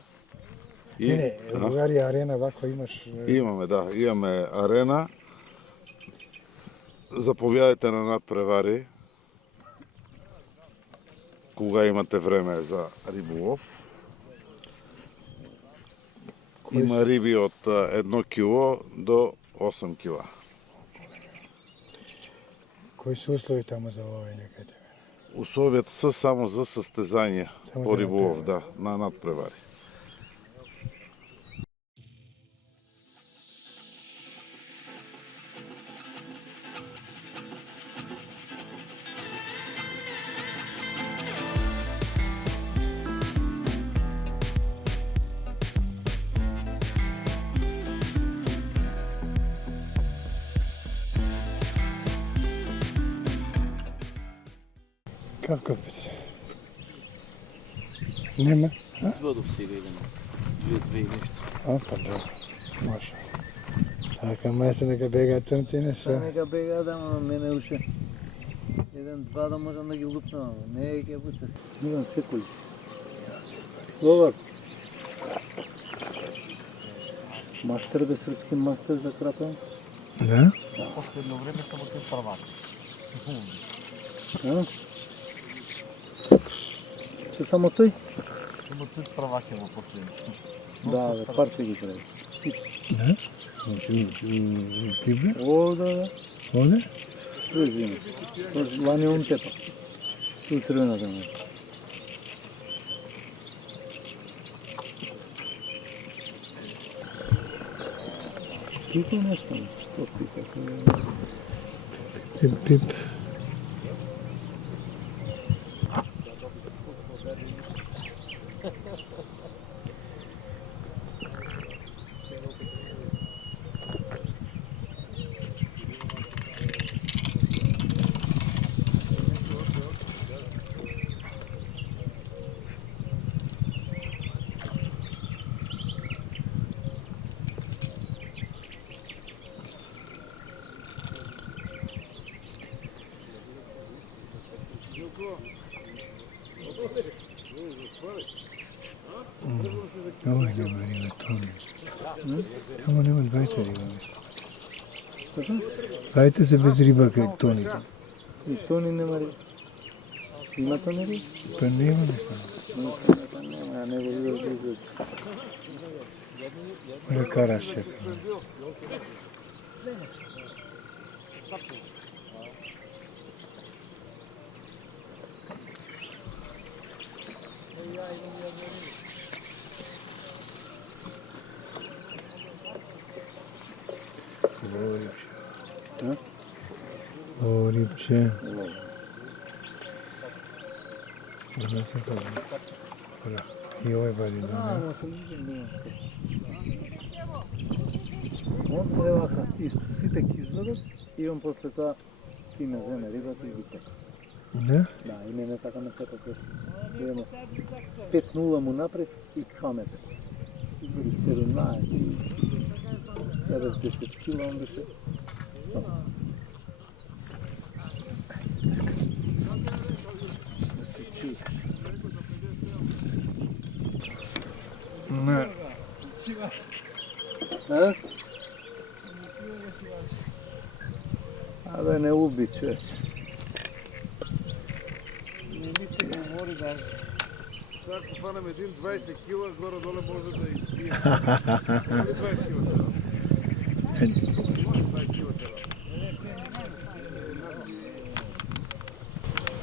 Не, България арена вако имаш. Имаме, да. Имаме арена. Заповядайте на надпревари, кога имате време за риболов. Има риби от 1 кило до 8 кила. Кои са услови тамо за ловење кај тебе? Условията са само за състезания Само по за риболов, да, на надпревари. Како Петре? Нема? Водов сега идемо. 2 и нещо. Па добро, може. Така мајсе нека бегаат црнци и нешто. Нека бега да, ама мене уште. 1-2 да можам да ги лупнам, не е ке буца. Имам секој. Ловар. Мастер бе, српски мастер за крапен. Да? Последно време само ти prvak. А? Це само тој? Само ти prvak je во последно. Да, бе, парче ги прави. Да? Кибе? О, да, да. Оде? Sve zime. Lani on tepa. У црвената морка. Пипа нешто? Што пипа? Пип. Ой, нема риба, тони. Тамо нема 20 риба. Дајте се без риба кај тони. И тони нема риба. Има тони риба? Па нема нешто. Нема, него риба близо. Може караш чека. О, рибче. И овој бади да. Он треба исто, сите ќе избродат и он после тоа ти ме земе рибата и ги пека. Да? Да, и мене така ме пека кој. Идемо 5-0 му направив и паметен. Изгори 17 и 10 кила, он беше. Да се чуе. Не. А? Абе, не уби, човече. Не ми се говори да сега ако фанем един 20 кила, горе-доле може да избие. 20 кила сега. Може 20 кила сега.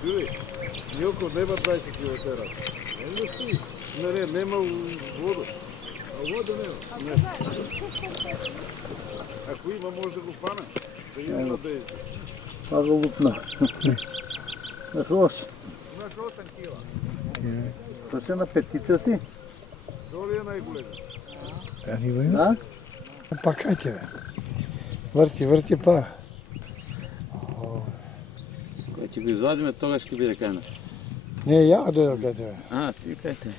Били, Милко нема 20 кила сега. Не, нема вода. А вода нема. Не. Ако има, може да го фане. Да има да е. Па го лупна. Знаеш лош? Имаш 8 кила. То се на петица си? Доли е най-голема. Риба има? Да? Па кај тебе? Врти па. Кога ќе го извадиме, тогаш ќе биде кај нас. Не, ја дојдов кај тебе. А, ти кај те.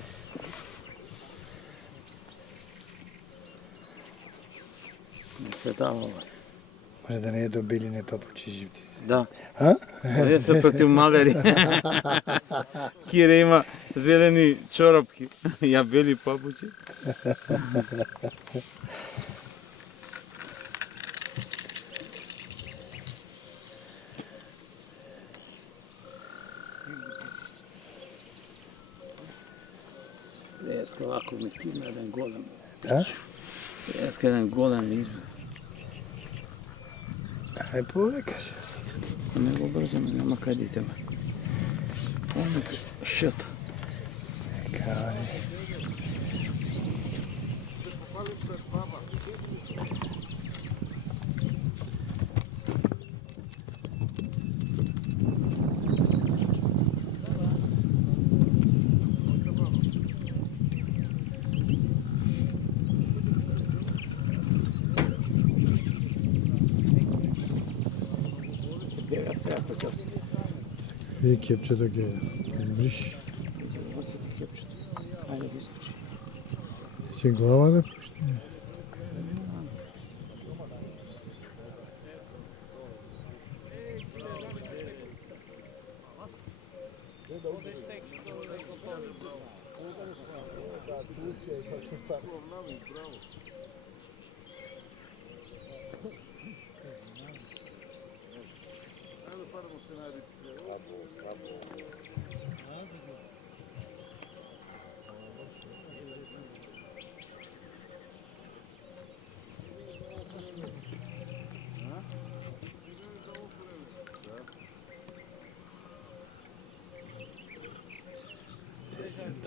Не се дава ова. Може да не е добили не папучи живти. Да. А? Овие се против малери. Кире има зелени чорапки, ја бели папучи. Еска овако ми кидна еден голем. Да? Еска еден голем избив. Ај повекаш. Не го брзаме, нема кај да идеме. Онак, шет. Кај. Бега се ако час. Види кепчето ги бриш. Во се ти кепчето. Ајде да искочи. Ќе глава да пушти.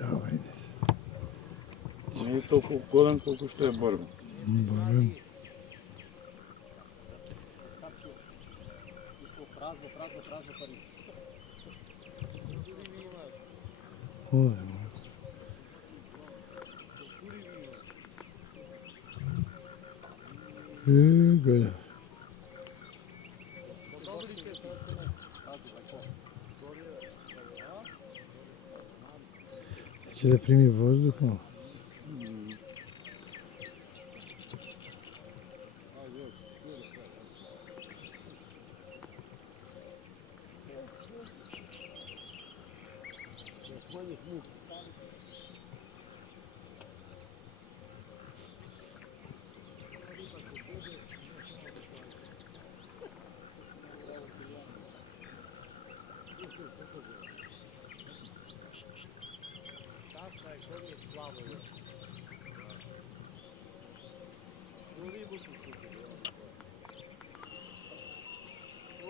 Давај. Не е толку голем колку што е борбен. Борбен. Овде. Гледа. Ќе да прими воздух, но?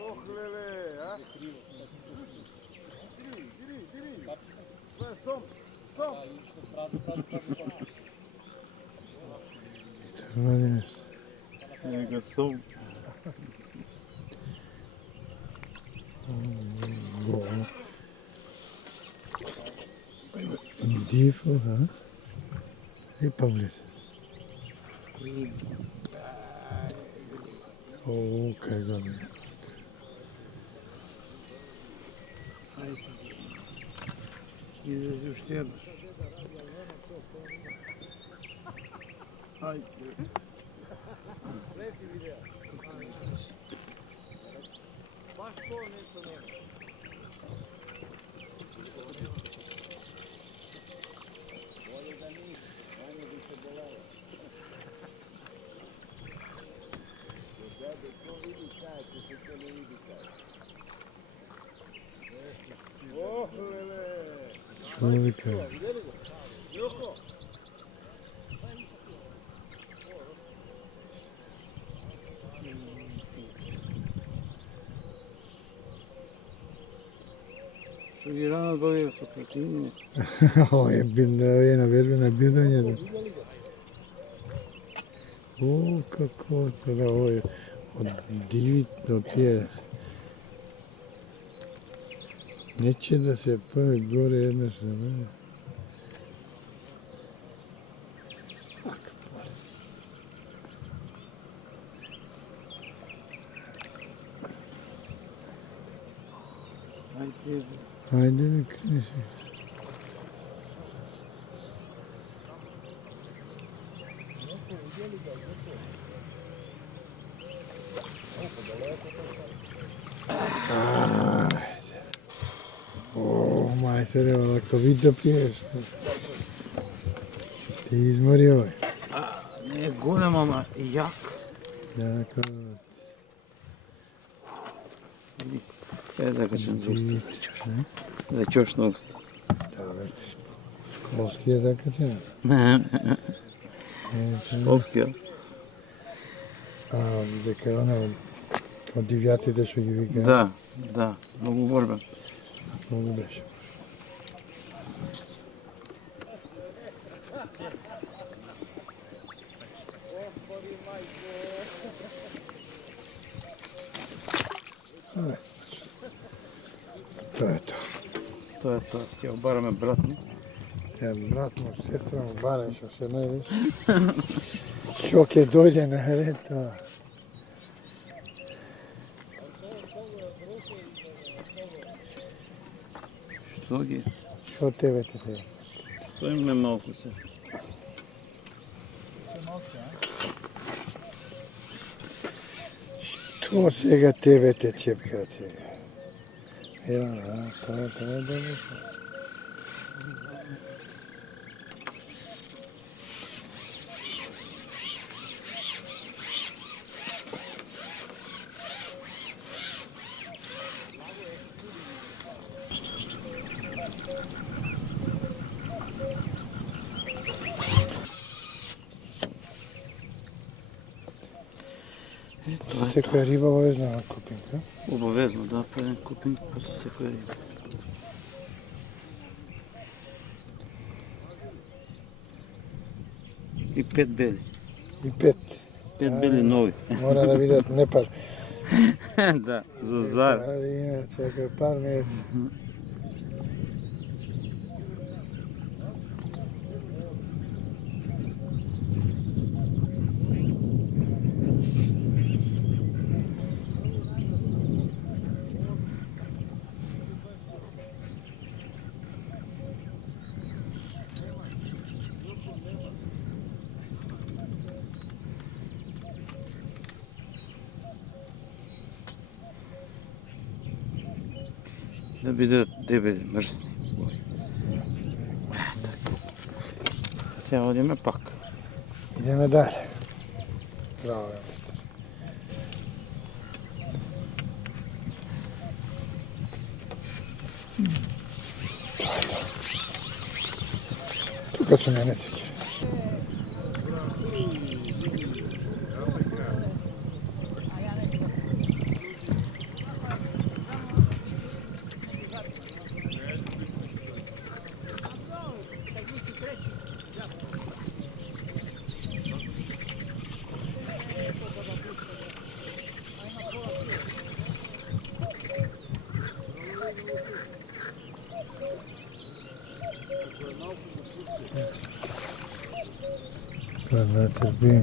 Ох, леле, а? Дири. Сом. Владимир. Нека сом. Дифо, да? И Павлис. О, кај добре. Излези уште еднаш. Ајде. Баш то нешто нема. Боле да не, мање би се болело. Дедо, то види кај, че се не види кај. Ох, леле! Човека. Јоко! Што ги ранат бъде со противни. Ово е на вербена бидање. О, како тоа ово од диви до тие. Нече да се пае горе еднаш на мене. Ајде ме криси. О, мајтере, ако ви да пиеш. Ти измори овој. Не е голем, ама јак. Јако. Е, закачам за уста. За чош на уста. Да, веќе. Школски е закачен. Школскиот. Дека она од дивјатите што ги вика. Да, многу борбен. Многу беше. Тоа е тоа. Тоа е тоа, ќе ја бараме братно. Ја брат му, сестра му баре што се најдеш. Што ќе дојде на ред тоа. Што ги? Што тебе те се? Стоиме малку се. Што сега тебе те чепка сега? Ја, тоа е добро. Секоја риба обавезно на купинг, а? Обавезно, да, пред купинг, после секоја риба. И 5 бели. И 5. 5 бели нови. Мора да видат не пар. Да, за заедно. Иначе, ако пар не е. Да бидат дебели, мрсни. Сега одиме пак. Идеме дале. Браво, е. Тука се не сеќа. Знаете би.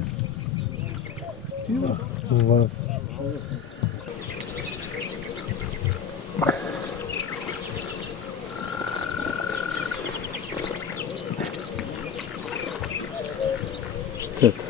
Убав. Штета.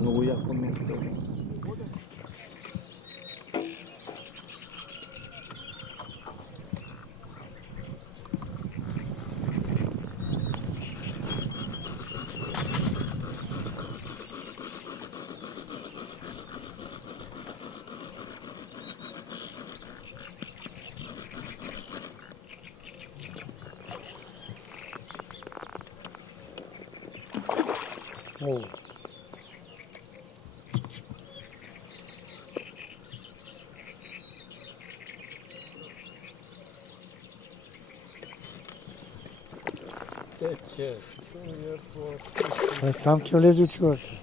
Много яко место. О. Тече, што е Ай, сам ќе влезе у чувата.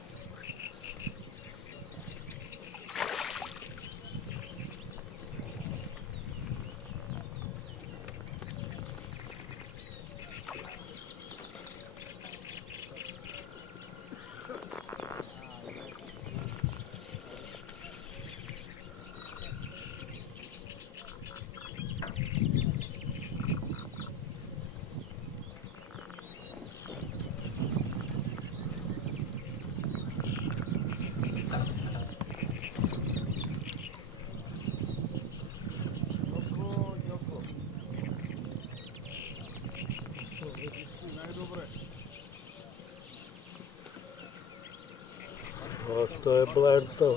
А што е бленто?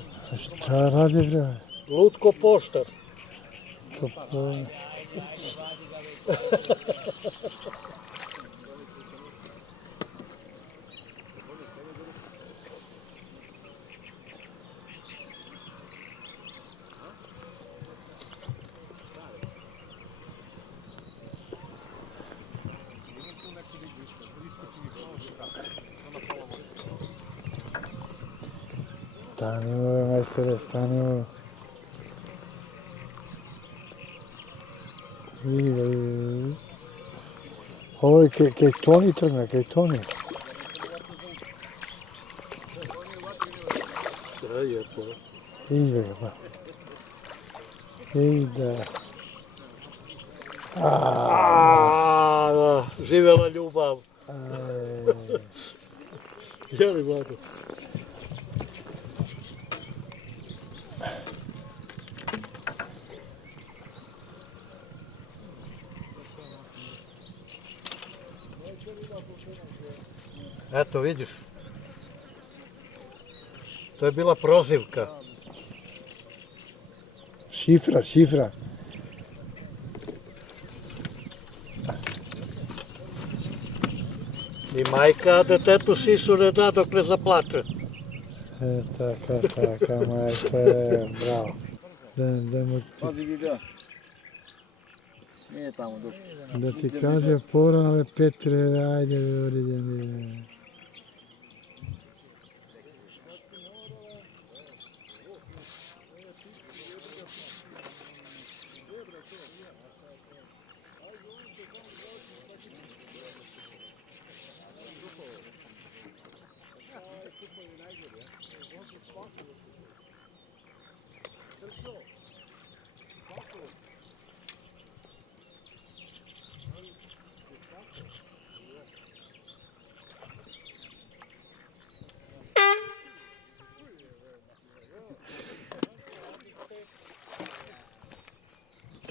Šta radi bre? Lutko poštar. Stanimo, majstore, stanimo. Vidi ga, vidi. Ovo je kaj Toni trgne, kaj Toni. Da je to. Izve ga pa. Ide. Živela ljubav. Jeli, Vlado? Eto, vidiš. To je bila prozivka. Шифра. И мајка детето сису не да док не заплаче. Така, мајка, браво. Пази видео. Не е таму душ. Да ти каже порано, Петре, ајде, оридјани.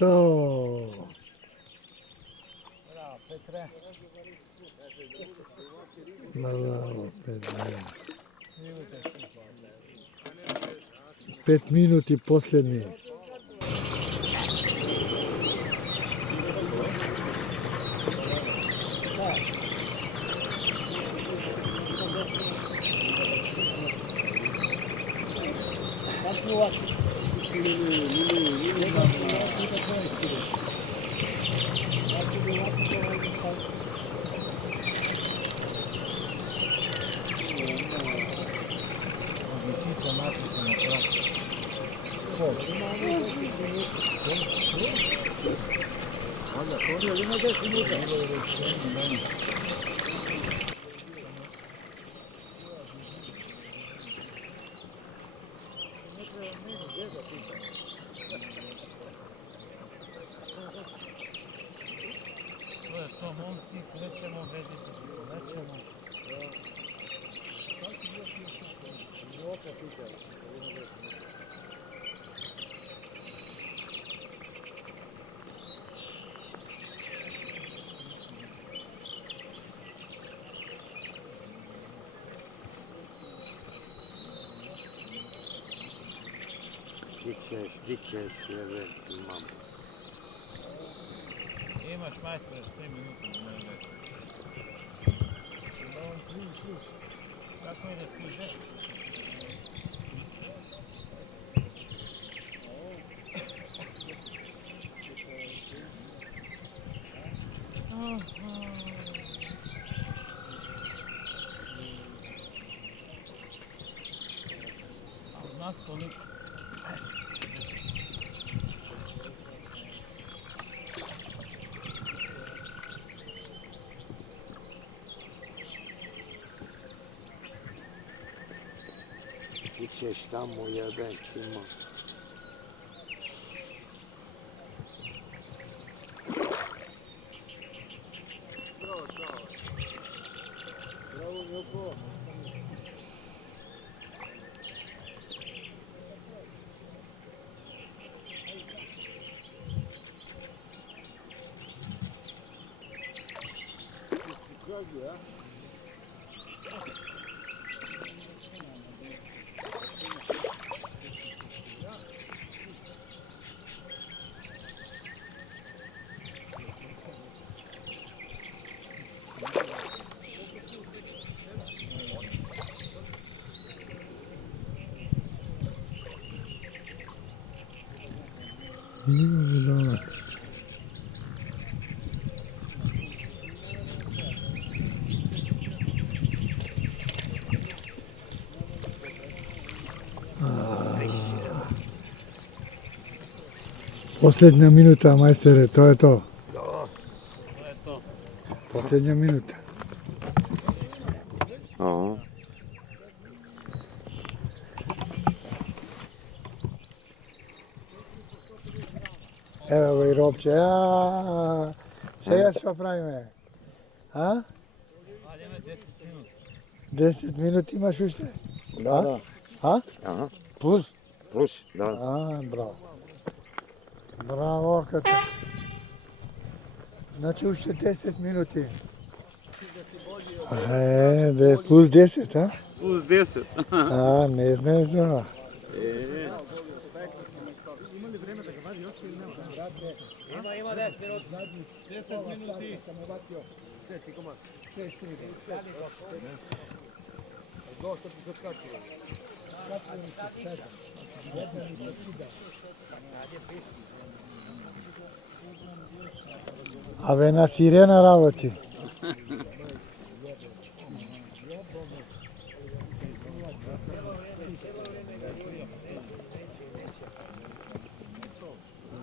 To. Bravo, Petre. 5 minuti posljednji. To momci, krećemo, vedite se, krećemo. Dićeš, jebe, imam. Imaš majstora 3 minuta na moj vek. Kako ide ti ideš? A od nas koliko? Ti ćeš tamo jebem, ima. Bravo, Milko. Chicago, Posljednja minuta, majstore, to je to. To je to. Posljednja minuta. Aha. Evo ga i Robče, Сега што правиме? А? 10 минути имаш уште? Да. А? Ага. Плюс? Плюс, да. А, браво. Браво, Орката. Значи уште 10 минути. Плюс 10, а? Плюс 10. А, не знаеш за това. Има ли време да Ima 10 minuti. Абе, на сирена работи.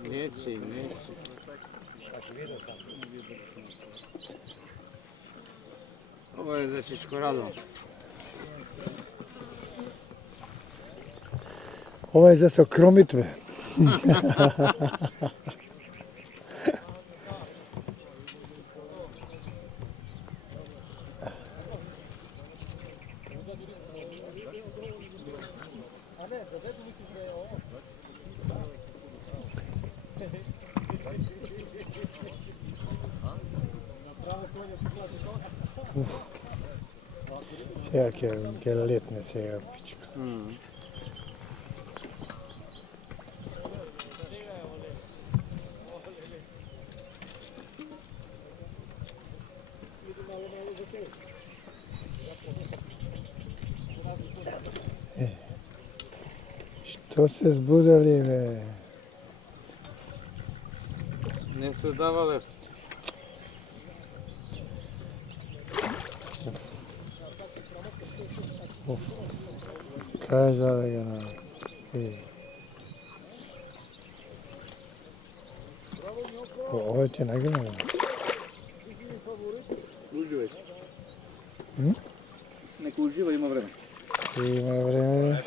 Neće. Ovo je za Čiškorado. Ова е за со кромитве. Сега ќе летне сега пичка. Што се збудали, бе? Не се дава левс. Кажа да го на... Ово ти нагина. Уживај. Нека ужива, има време. Има време.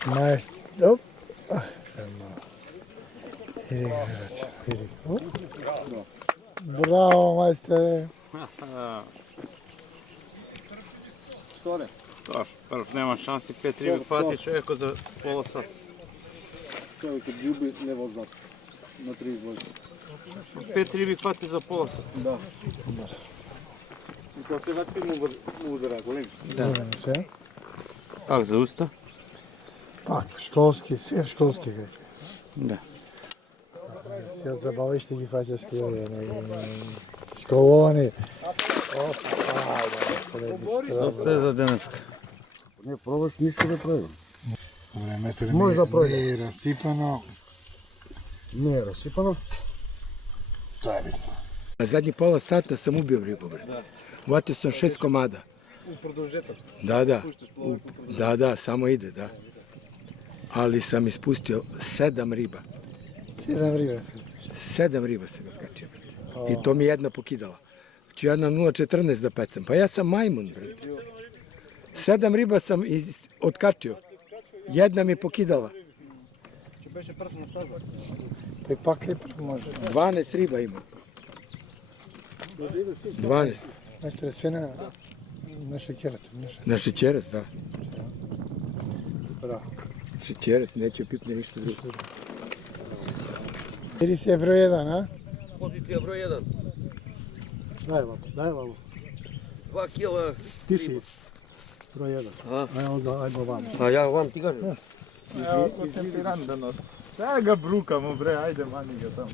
Мајст... Оп! Иди, иди. Браво, мајстере. Сторе. Прв нема шанси, 5 риби хвати човеко за пола сат. Човекот љуби не вознат на 30 години. 5 риби хвати за пола сат. Да. И тоа се вакви му удара, големи. Да. Пак за уста? Пак, школски, све школски веќе. Да. Се од забавиште ги фаќаш тие, школовани. Доста е за денеска. Не пробаш ништо да правим. Времето Може да пројде. не е расипано. Не е расипано. Тоа е битно. На задни пола сата сам убио рибу, бре. Ватio sam 6 komada. У продолжеток. Da, samo ide, da. Ali sam ispustio 7 riba. 7 riba? 7 riba sam otkačio. I to mi je jedna pokidala. Znači ja na 0,14 da pecam. Pa ja sam majmun, brate. 7 riba sam otkačio. Jedna mi je pokidala. Че беше прв на стаза. Pa ipak je prv može. 12 riba ima. 12. Znači, to je sve na šećerac. Na šećerac, da. Bravo. Šećerac, neće pipne ništa drugo. Ili si je broj 1, a? Pozicija broj 1. Daj vamo. 2 kila. Ti si broj 1. Ajmo vamo. A ja vam ti kažem. Evo, ko temperant da nosi. Sada ga brukamo, bre, ajde, mani ga tamo.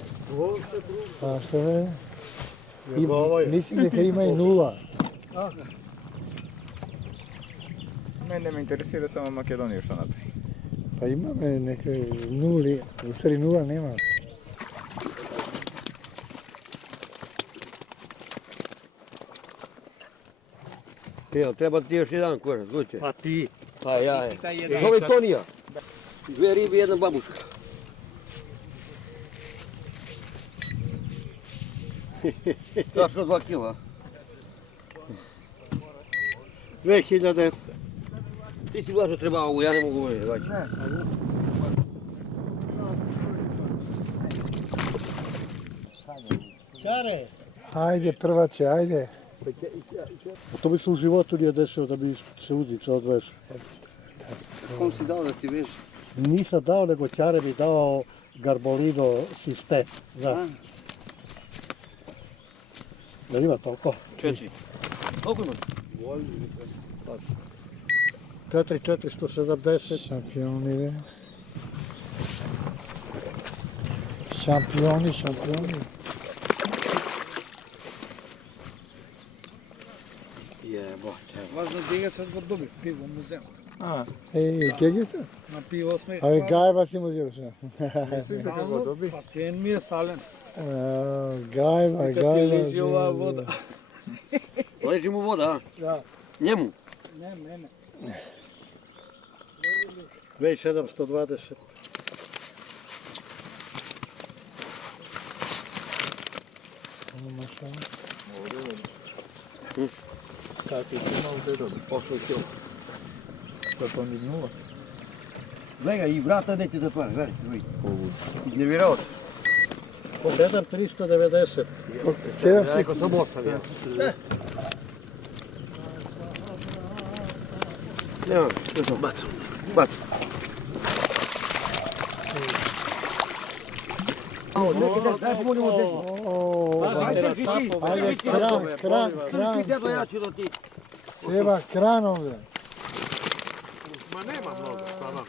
Pa što je? Mislim neka ima i 0. Mene me interesira samo Makedonija što napravi. Pa ima neke 0, u stvari 0 nema. Jel, treba ti još jedan kurac, Luče? Pa ti. Pa ja je. Zove Tonija. 2 ribe, 1 babuška. Tačno 2 kila. 2000. Ti si Blažo trebao ovu, ja ne mogu govoriti. Ne. Čare! Ajde prvače, ajde. To bi se u životu nije desilo da bi se udica odveš. Kom si dao da ti veže? Nisam dao, nego Ćare mi dao Garbolino sistem. Znaš. Da ima toliko? 4. Koliko ima? 4,470. Šampion ide. Šampioni. Važno je digati sad god dobi pivo u muzeu. Gegica? Na pivo sme. Ali gajba si mu uzeo što? Pa cijen mi je stalen. Gajba. Lizi ova voda. Leži mu voda, a? Da. Njemu? Ne. 2720. Kako je to malo dedo, pošao kilo. Što to mi nula? Gledaj, i vrata neće zatvara, gledaj. Ignorirao se. 7390. Rekao sam ostavio. Nema, bacam. Daj pomoći mu Ajde, kran. ja ću da ti... Treba kran ovdje. Ma nema mnogo, stvarno.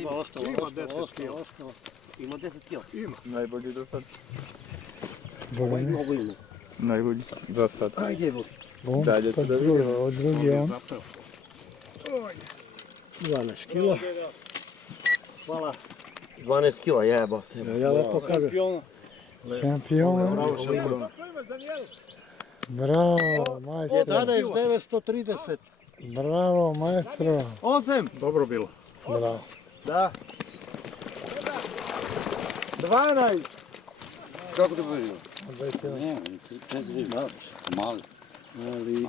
Ima ostalo. Ima 10 kila. Ima 10 kila. Ima. Najbolji do sad. Mnogo ima. Najbolji do sad. Ajde, Bog. Dalje ću da vidim. Od drugi on. 12 kila. Hvala. 12 kila, jeba. Ja lepo kažem. Šampion. Bravo, majstro. 11930. Bravo, majstro. 8. Dobro bilo. Bravo. Da. 12. Kako te bude? 21. Mali. Ali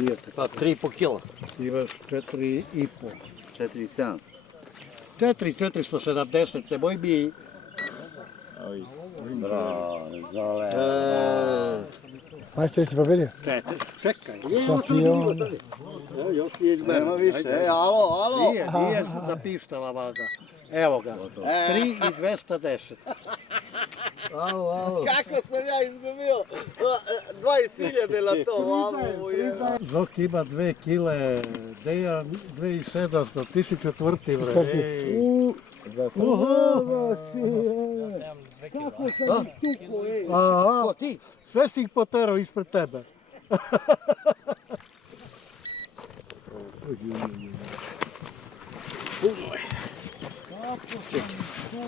nije tako. Pa 3,5 kila. Imaš 4,5. 4700. 470, te boj bi... Bravo, zove. Majstor, jesi pobedio? Čekaj. Šampion. Još nije izgledano. Nema više. Alo. Nije zapištala vaga. Evo ga. 3,210. Alo. Kako sam ja izgubio 20.000 na to, Zok ima 2 kile, Dejan 2.700, ti si četvrti, bre. Kako sam ih tuko, ej. Ko ti? Sve si ih poterao ispred tebe.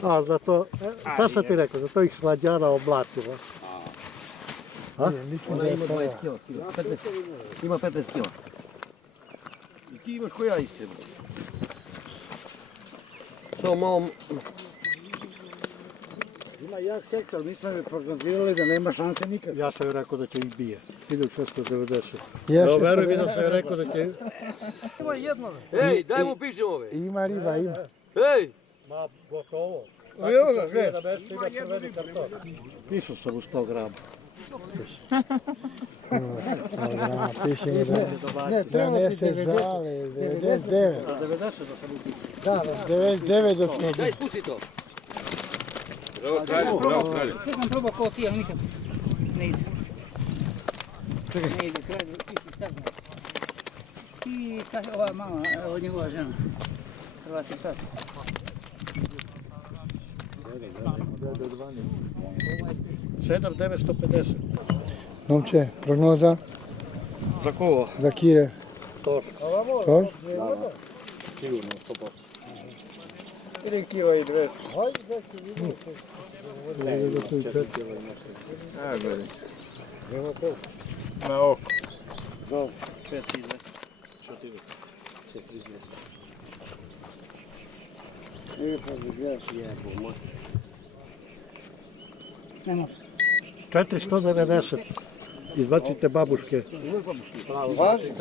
A, zato, šta sam ti rekao, zato ih slađana oblatila. Mislim da je Ima 20 kila. Ima 15 kila. I ti imaš ko ja isti. Samo malo... Ima jak sektor, mi smo mi prognozirali da nema šanse nikad. Ja sam joj rekao da će ih bije. 1690. Evo, veruj mi da sam joj rekao da će... Ima jedno. Ej, daj mu pišem ove. Ima riba, ima. Ej! Ma, gotovo. Evo ga, gledaj. Na mesto ima crveni karton. Pišu sam u 100 grama. Piši mi da ne se žale, 99. 90 da sam upisao. Da, 99 da sam upisao. Daj, spusti to. Bravo, kralje. Sve sam probao kao ti, ali nikad ne ide. Ne ide, kralje, ti si sad. I ova mama, od njegova žena. Hrvati sad. Sedam 950. Momče, prognoza? Za koga? Za Kire. Tor. Tor? Sigurno, 100%. 1 kila i 200. Na oko. Dobro. 490. Izbacite babuške. Važi.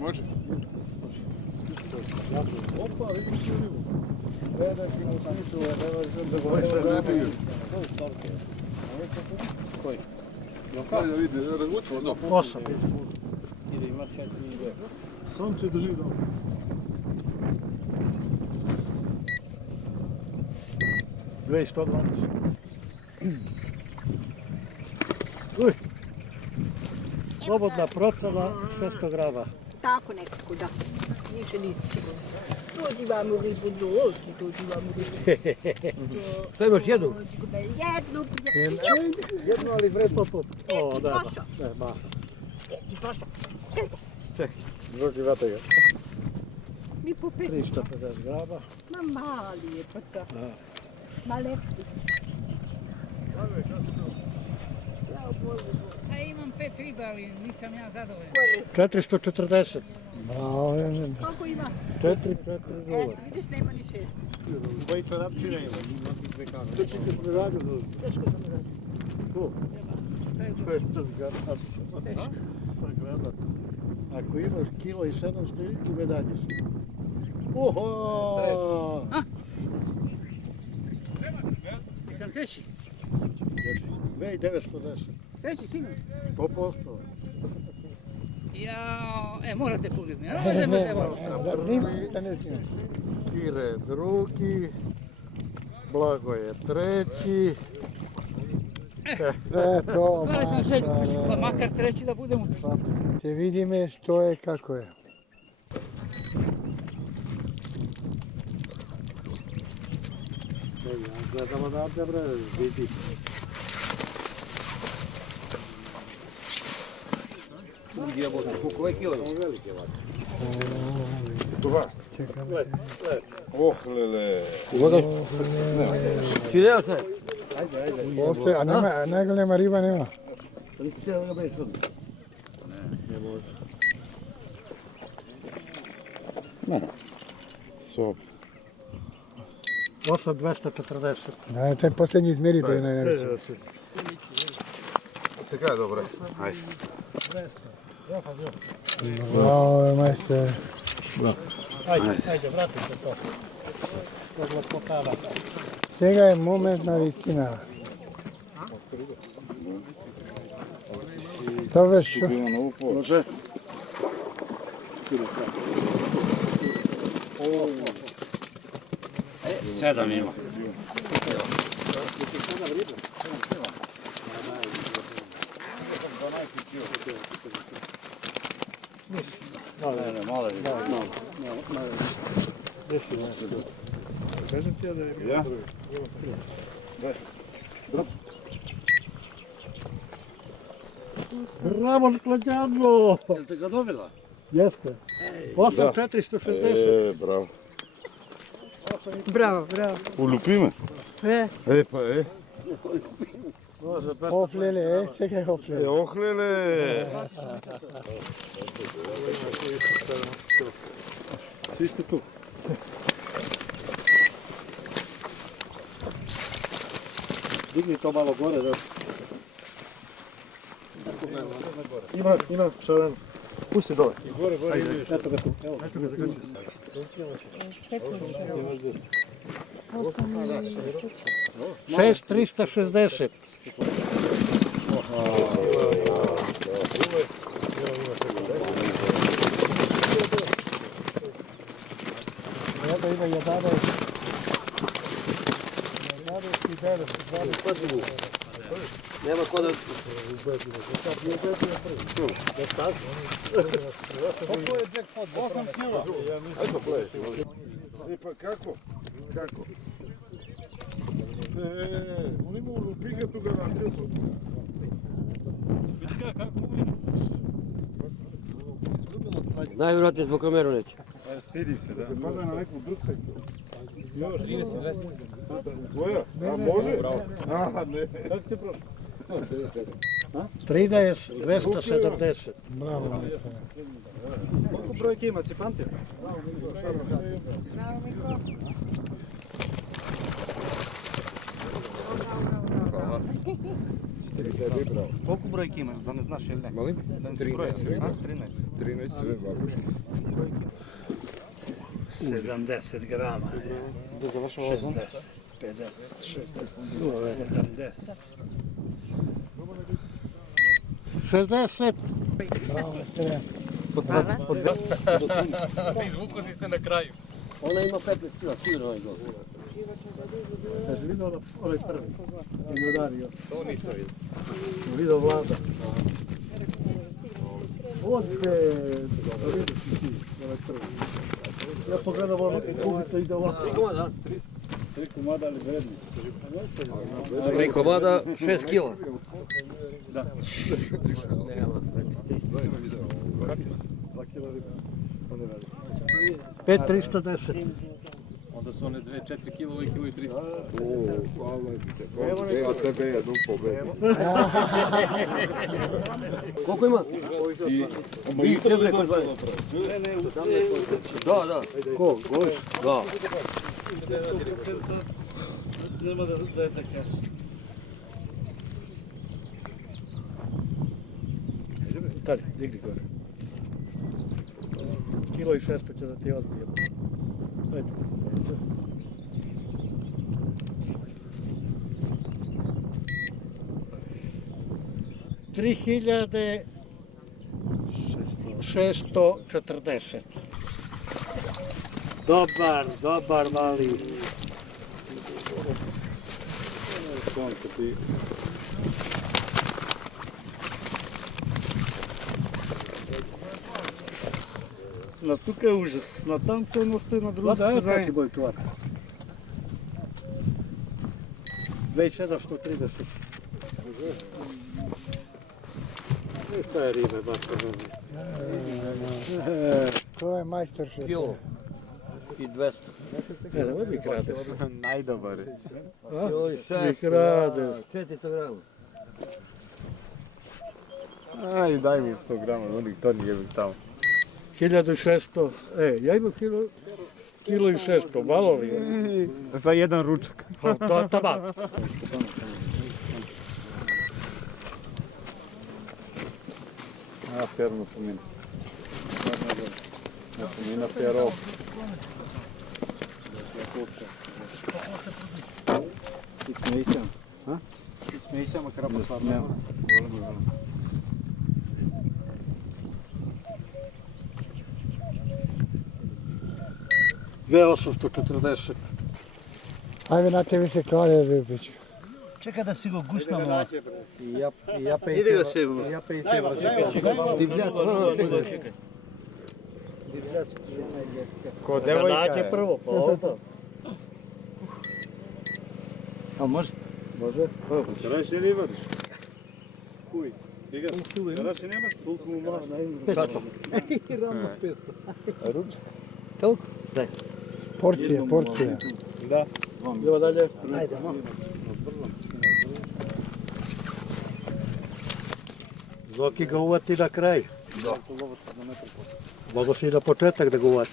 Može? Koji? Da vidi, razvučilo, no. 8. Ide ima 4 ide. Sunce drži dobro. Dve 120. Uj. Slobodna procena 600 grama. Tako nekako, da. više niti. Dođi vam u ribu, dođi vam u ribu. Šta imaš jednu? Jednu. Jedno, ali vredno po... O, da, Ne, masa. Jesi pošao? Drugi vate ga. Mi po 5. 350 grama. Ma mali je pa to. Malecki. A imam 5 riba, ali nisam ja zadovoljna. 440. Bravo, Koliko ima? 4 Eto, vidiš, nema ni 6. Dvoje čarapčine ima, ima ti dve kamere. Teško da mi radi. Ko? Teško. Ako imaš kilo i 700, u medalji si. Oho! Jesam treći? 2910. Treći si imam? 100%. Jao, morate pogledati. Ne možete Kire drugi, Blago je treći. To, Stvarno sam želju, pa makar treći da budemo. te vidi me što je, kako je. Gledamo odavde, bre, vidi. Koliko je kilo? Velike vate. Čekaj. Oh, lele. Čileo se? Ajde. Ovdje, a nema riba, nema. Nisi htio da ga beš od? Ne. Sob. 8240. Da, taj posljednji izmeri to je najveći. Така е добре. Айде. Bravo, majster. Ajde, vrati se to. Сега je momentna istina. Dobro, što? Može. Sedam ima. Malo je. Ja? Bravo, Sklađano! Jel te ga dobila? Jeste. 8460. Bravo. Bravo, bravo. Ulupi me. Pa, Hoflele, сега je hoflele. Охлеле. Svi ste tu. Digni to malo gore, da. Ima šaran. Pusti dole. Gore, eto ga tu. Eto ga zakači. 6360. Ima 11 i 9. Nema ko da... Koliko je jackpot? 8 kila. Ajde, gledaj. E pa kako? Kako? On ima ulupika tu ga na kesu. Najvjerojatnije zbog kameru neće. Stidi se, da. Pada na neku drucaj. 30-200. Tvoja? A može? Aha, ne. Kako si prošao? 13-270. Bravo. Koliko brojke ima, si pamtio? Koliko brojki imaš, da ne znaš ili ne? Molim? 13 riba. 13 sve babuške. 70 grama. 60, 50, 70. 60. Izvuko si se na kraju. Ona ima 15 kila, sigurno ovaj gol. Jesi vidio onaj prvi? Je udario. To nisam vidio. Vidio Vlada. Odbe, ja pogledam ono kubica ide ovako. 3 komada, ali vredni. 3 komada, 6 kila. Da. Nema. 5.310. Onda su one 4 kilo i kilo i 300. A tebe jednom pobedu. Koliko ima? I srebre koji zvanje. Da. Ko? Gojiš? Da. Nema da je tako. Dalje, digni gore. Kilo i 600 će da ti odbijem. Ajde. $3.640. Dobar mali. Но тук е ужас. Но там се едността на друго състезание. Какви бъде това? 2730. Това е риба, бака. Това е майстор шеф. Кило. И 200. Nema mi kradeš. Najdobar je. Joj, Mi kradeš. 400 grama. Aj, daj mi 100 grama, onih to nije bi tamo. 1600. Ja imam kilo i 600, malo li je? Za jedan ručak. To tamo. Ja, fermo pomina. Ja, pomina pero. Смейся, макар да падне. 2840. Ajde na tebi se klade, Bebić. Čekaj da si go gušnamo. I ja 50. Ide ga sve. I ja 50. Divljac. Ko Da devojka nađe prvo, pa onda. A može? Može? Teraz ne vadiš. Kuj. Diga. Teraz nemaš toliko mu malo na jednu. Ravno 500. Ručak. Koliko? Porcija. Da. Idemo dalje. Ajde. Zoki ga uvati na kraj. Da. Mogu si i na početak da ga uvati.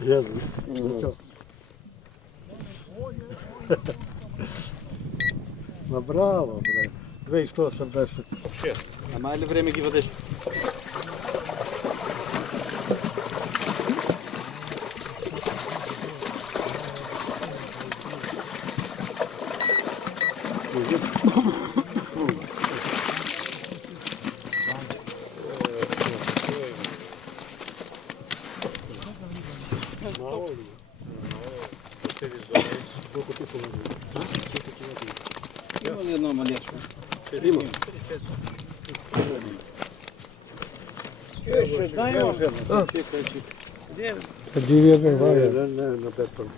Jedno. Ma bravo, bre. 2180. A malo vreme gi vadiš. Ima li jedna malječka? Ima. Dajmo. Divje me valja. Ne, na beton.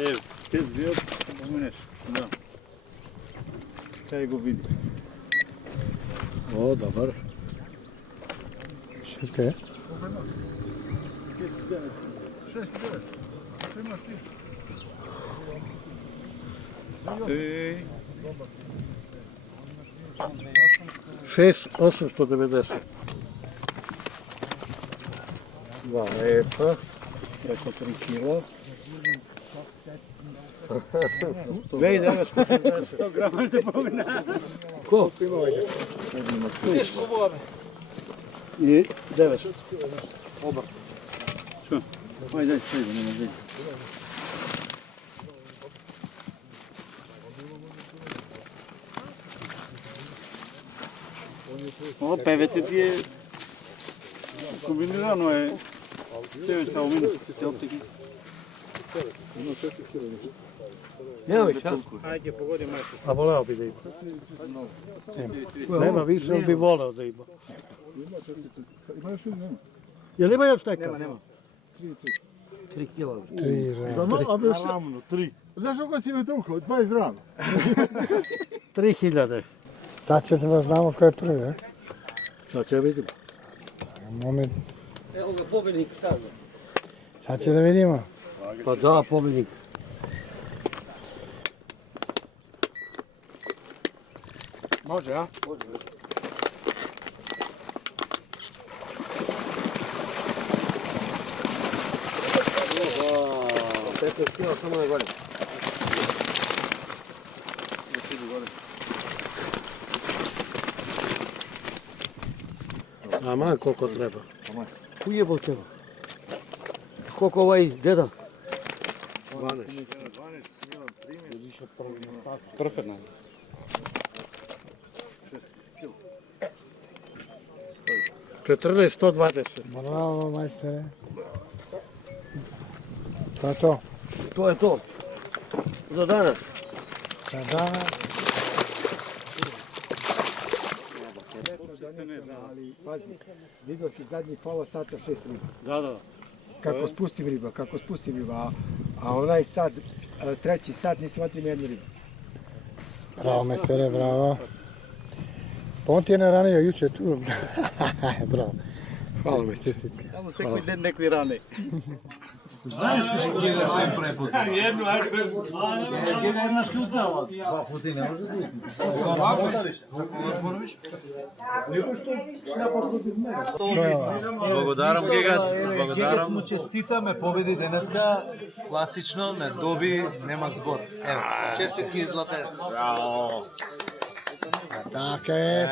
Evo, ti bio pomeneš. Da. Kaj go vidi. O, dobar. Šeska je? 6.890. Dva lepa, preko 3 kilo. 2.960. 100 grama te pomena. Ko? Teško vode. I 900. Oba. Što? Ajde, ajde, nema veze. Ovo PVC ti je kombinirano je TV sa aluminijom, te optike. Nema više, a? Ajde, pogodi majstor. A voleo bi da ima. Nema više, ali bi voleo da ima. Jel ima još neka? Nema. 3 kila. 3. Znaš kako si me tukao? 20 rana. 3000. Sad ćete da znamo ko je prvi, a? Sad će vidimo. Moment, Evo ga pobednik stavno. sad će da vidimo. Pa da, pobednik. Može, a? 15 kila, samo na gore. Aman koliko treba. Ujebao teba. Koliko ovaj deda? 12. Perfektno. Četrnaest, 120. Bravo, majstore. To je to. To je to. Za danas. Za danas. Ali, pazi, vidio si zadnjih pola sata 6 riba. Da. Kako spustim riba, a onaj sad, treći sat nisam vatio nijednu ribu. Bravo, majstore, bravo. Pa on ti je naranio juče tu. Bravo. Hvala, majstore. Tamo se koji den nekoj rane. Знаеш што ќе гледаш sempre по Jednu, ajde. Една шкутава. Два пути не може да иде. Отвориш? Него што шляпа против мене. Благодарам Гегат, Гегат му честитаме победи денеска. Класично, не доби, нема збор. Ево, честитки Златен. Браво. Така е,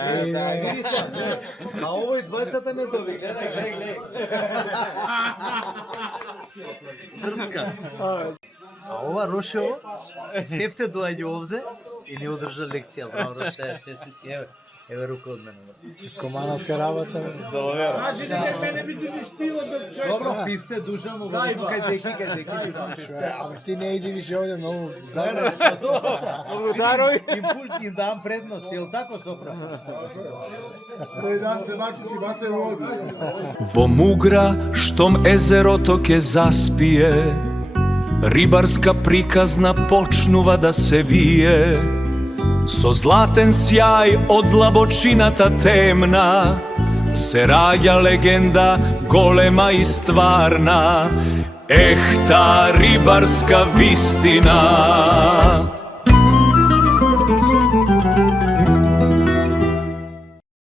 Види се, а овој двајцата не доби, гледај. Зрнка. А ова Рошево, сефте доаѓа овде и ни одржа лекција. Браво, Роше, честитки, еве рука од мене. Комановска работа. Добро, пивце, дужам, кај деки, пивце. Ама ти не иди više ovdje, много. Благодарови. Им дам предност, јел тако, Сопра? Тој дан се бачи, баце воду. Во мугра штом езерото ке заспие, рибарска приказна почнува да се вие. Со златен сјај од длабочината темна се раѓа легенда голема и стварна, ехта рибарска вистина.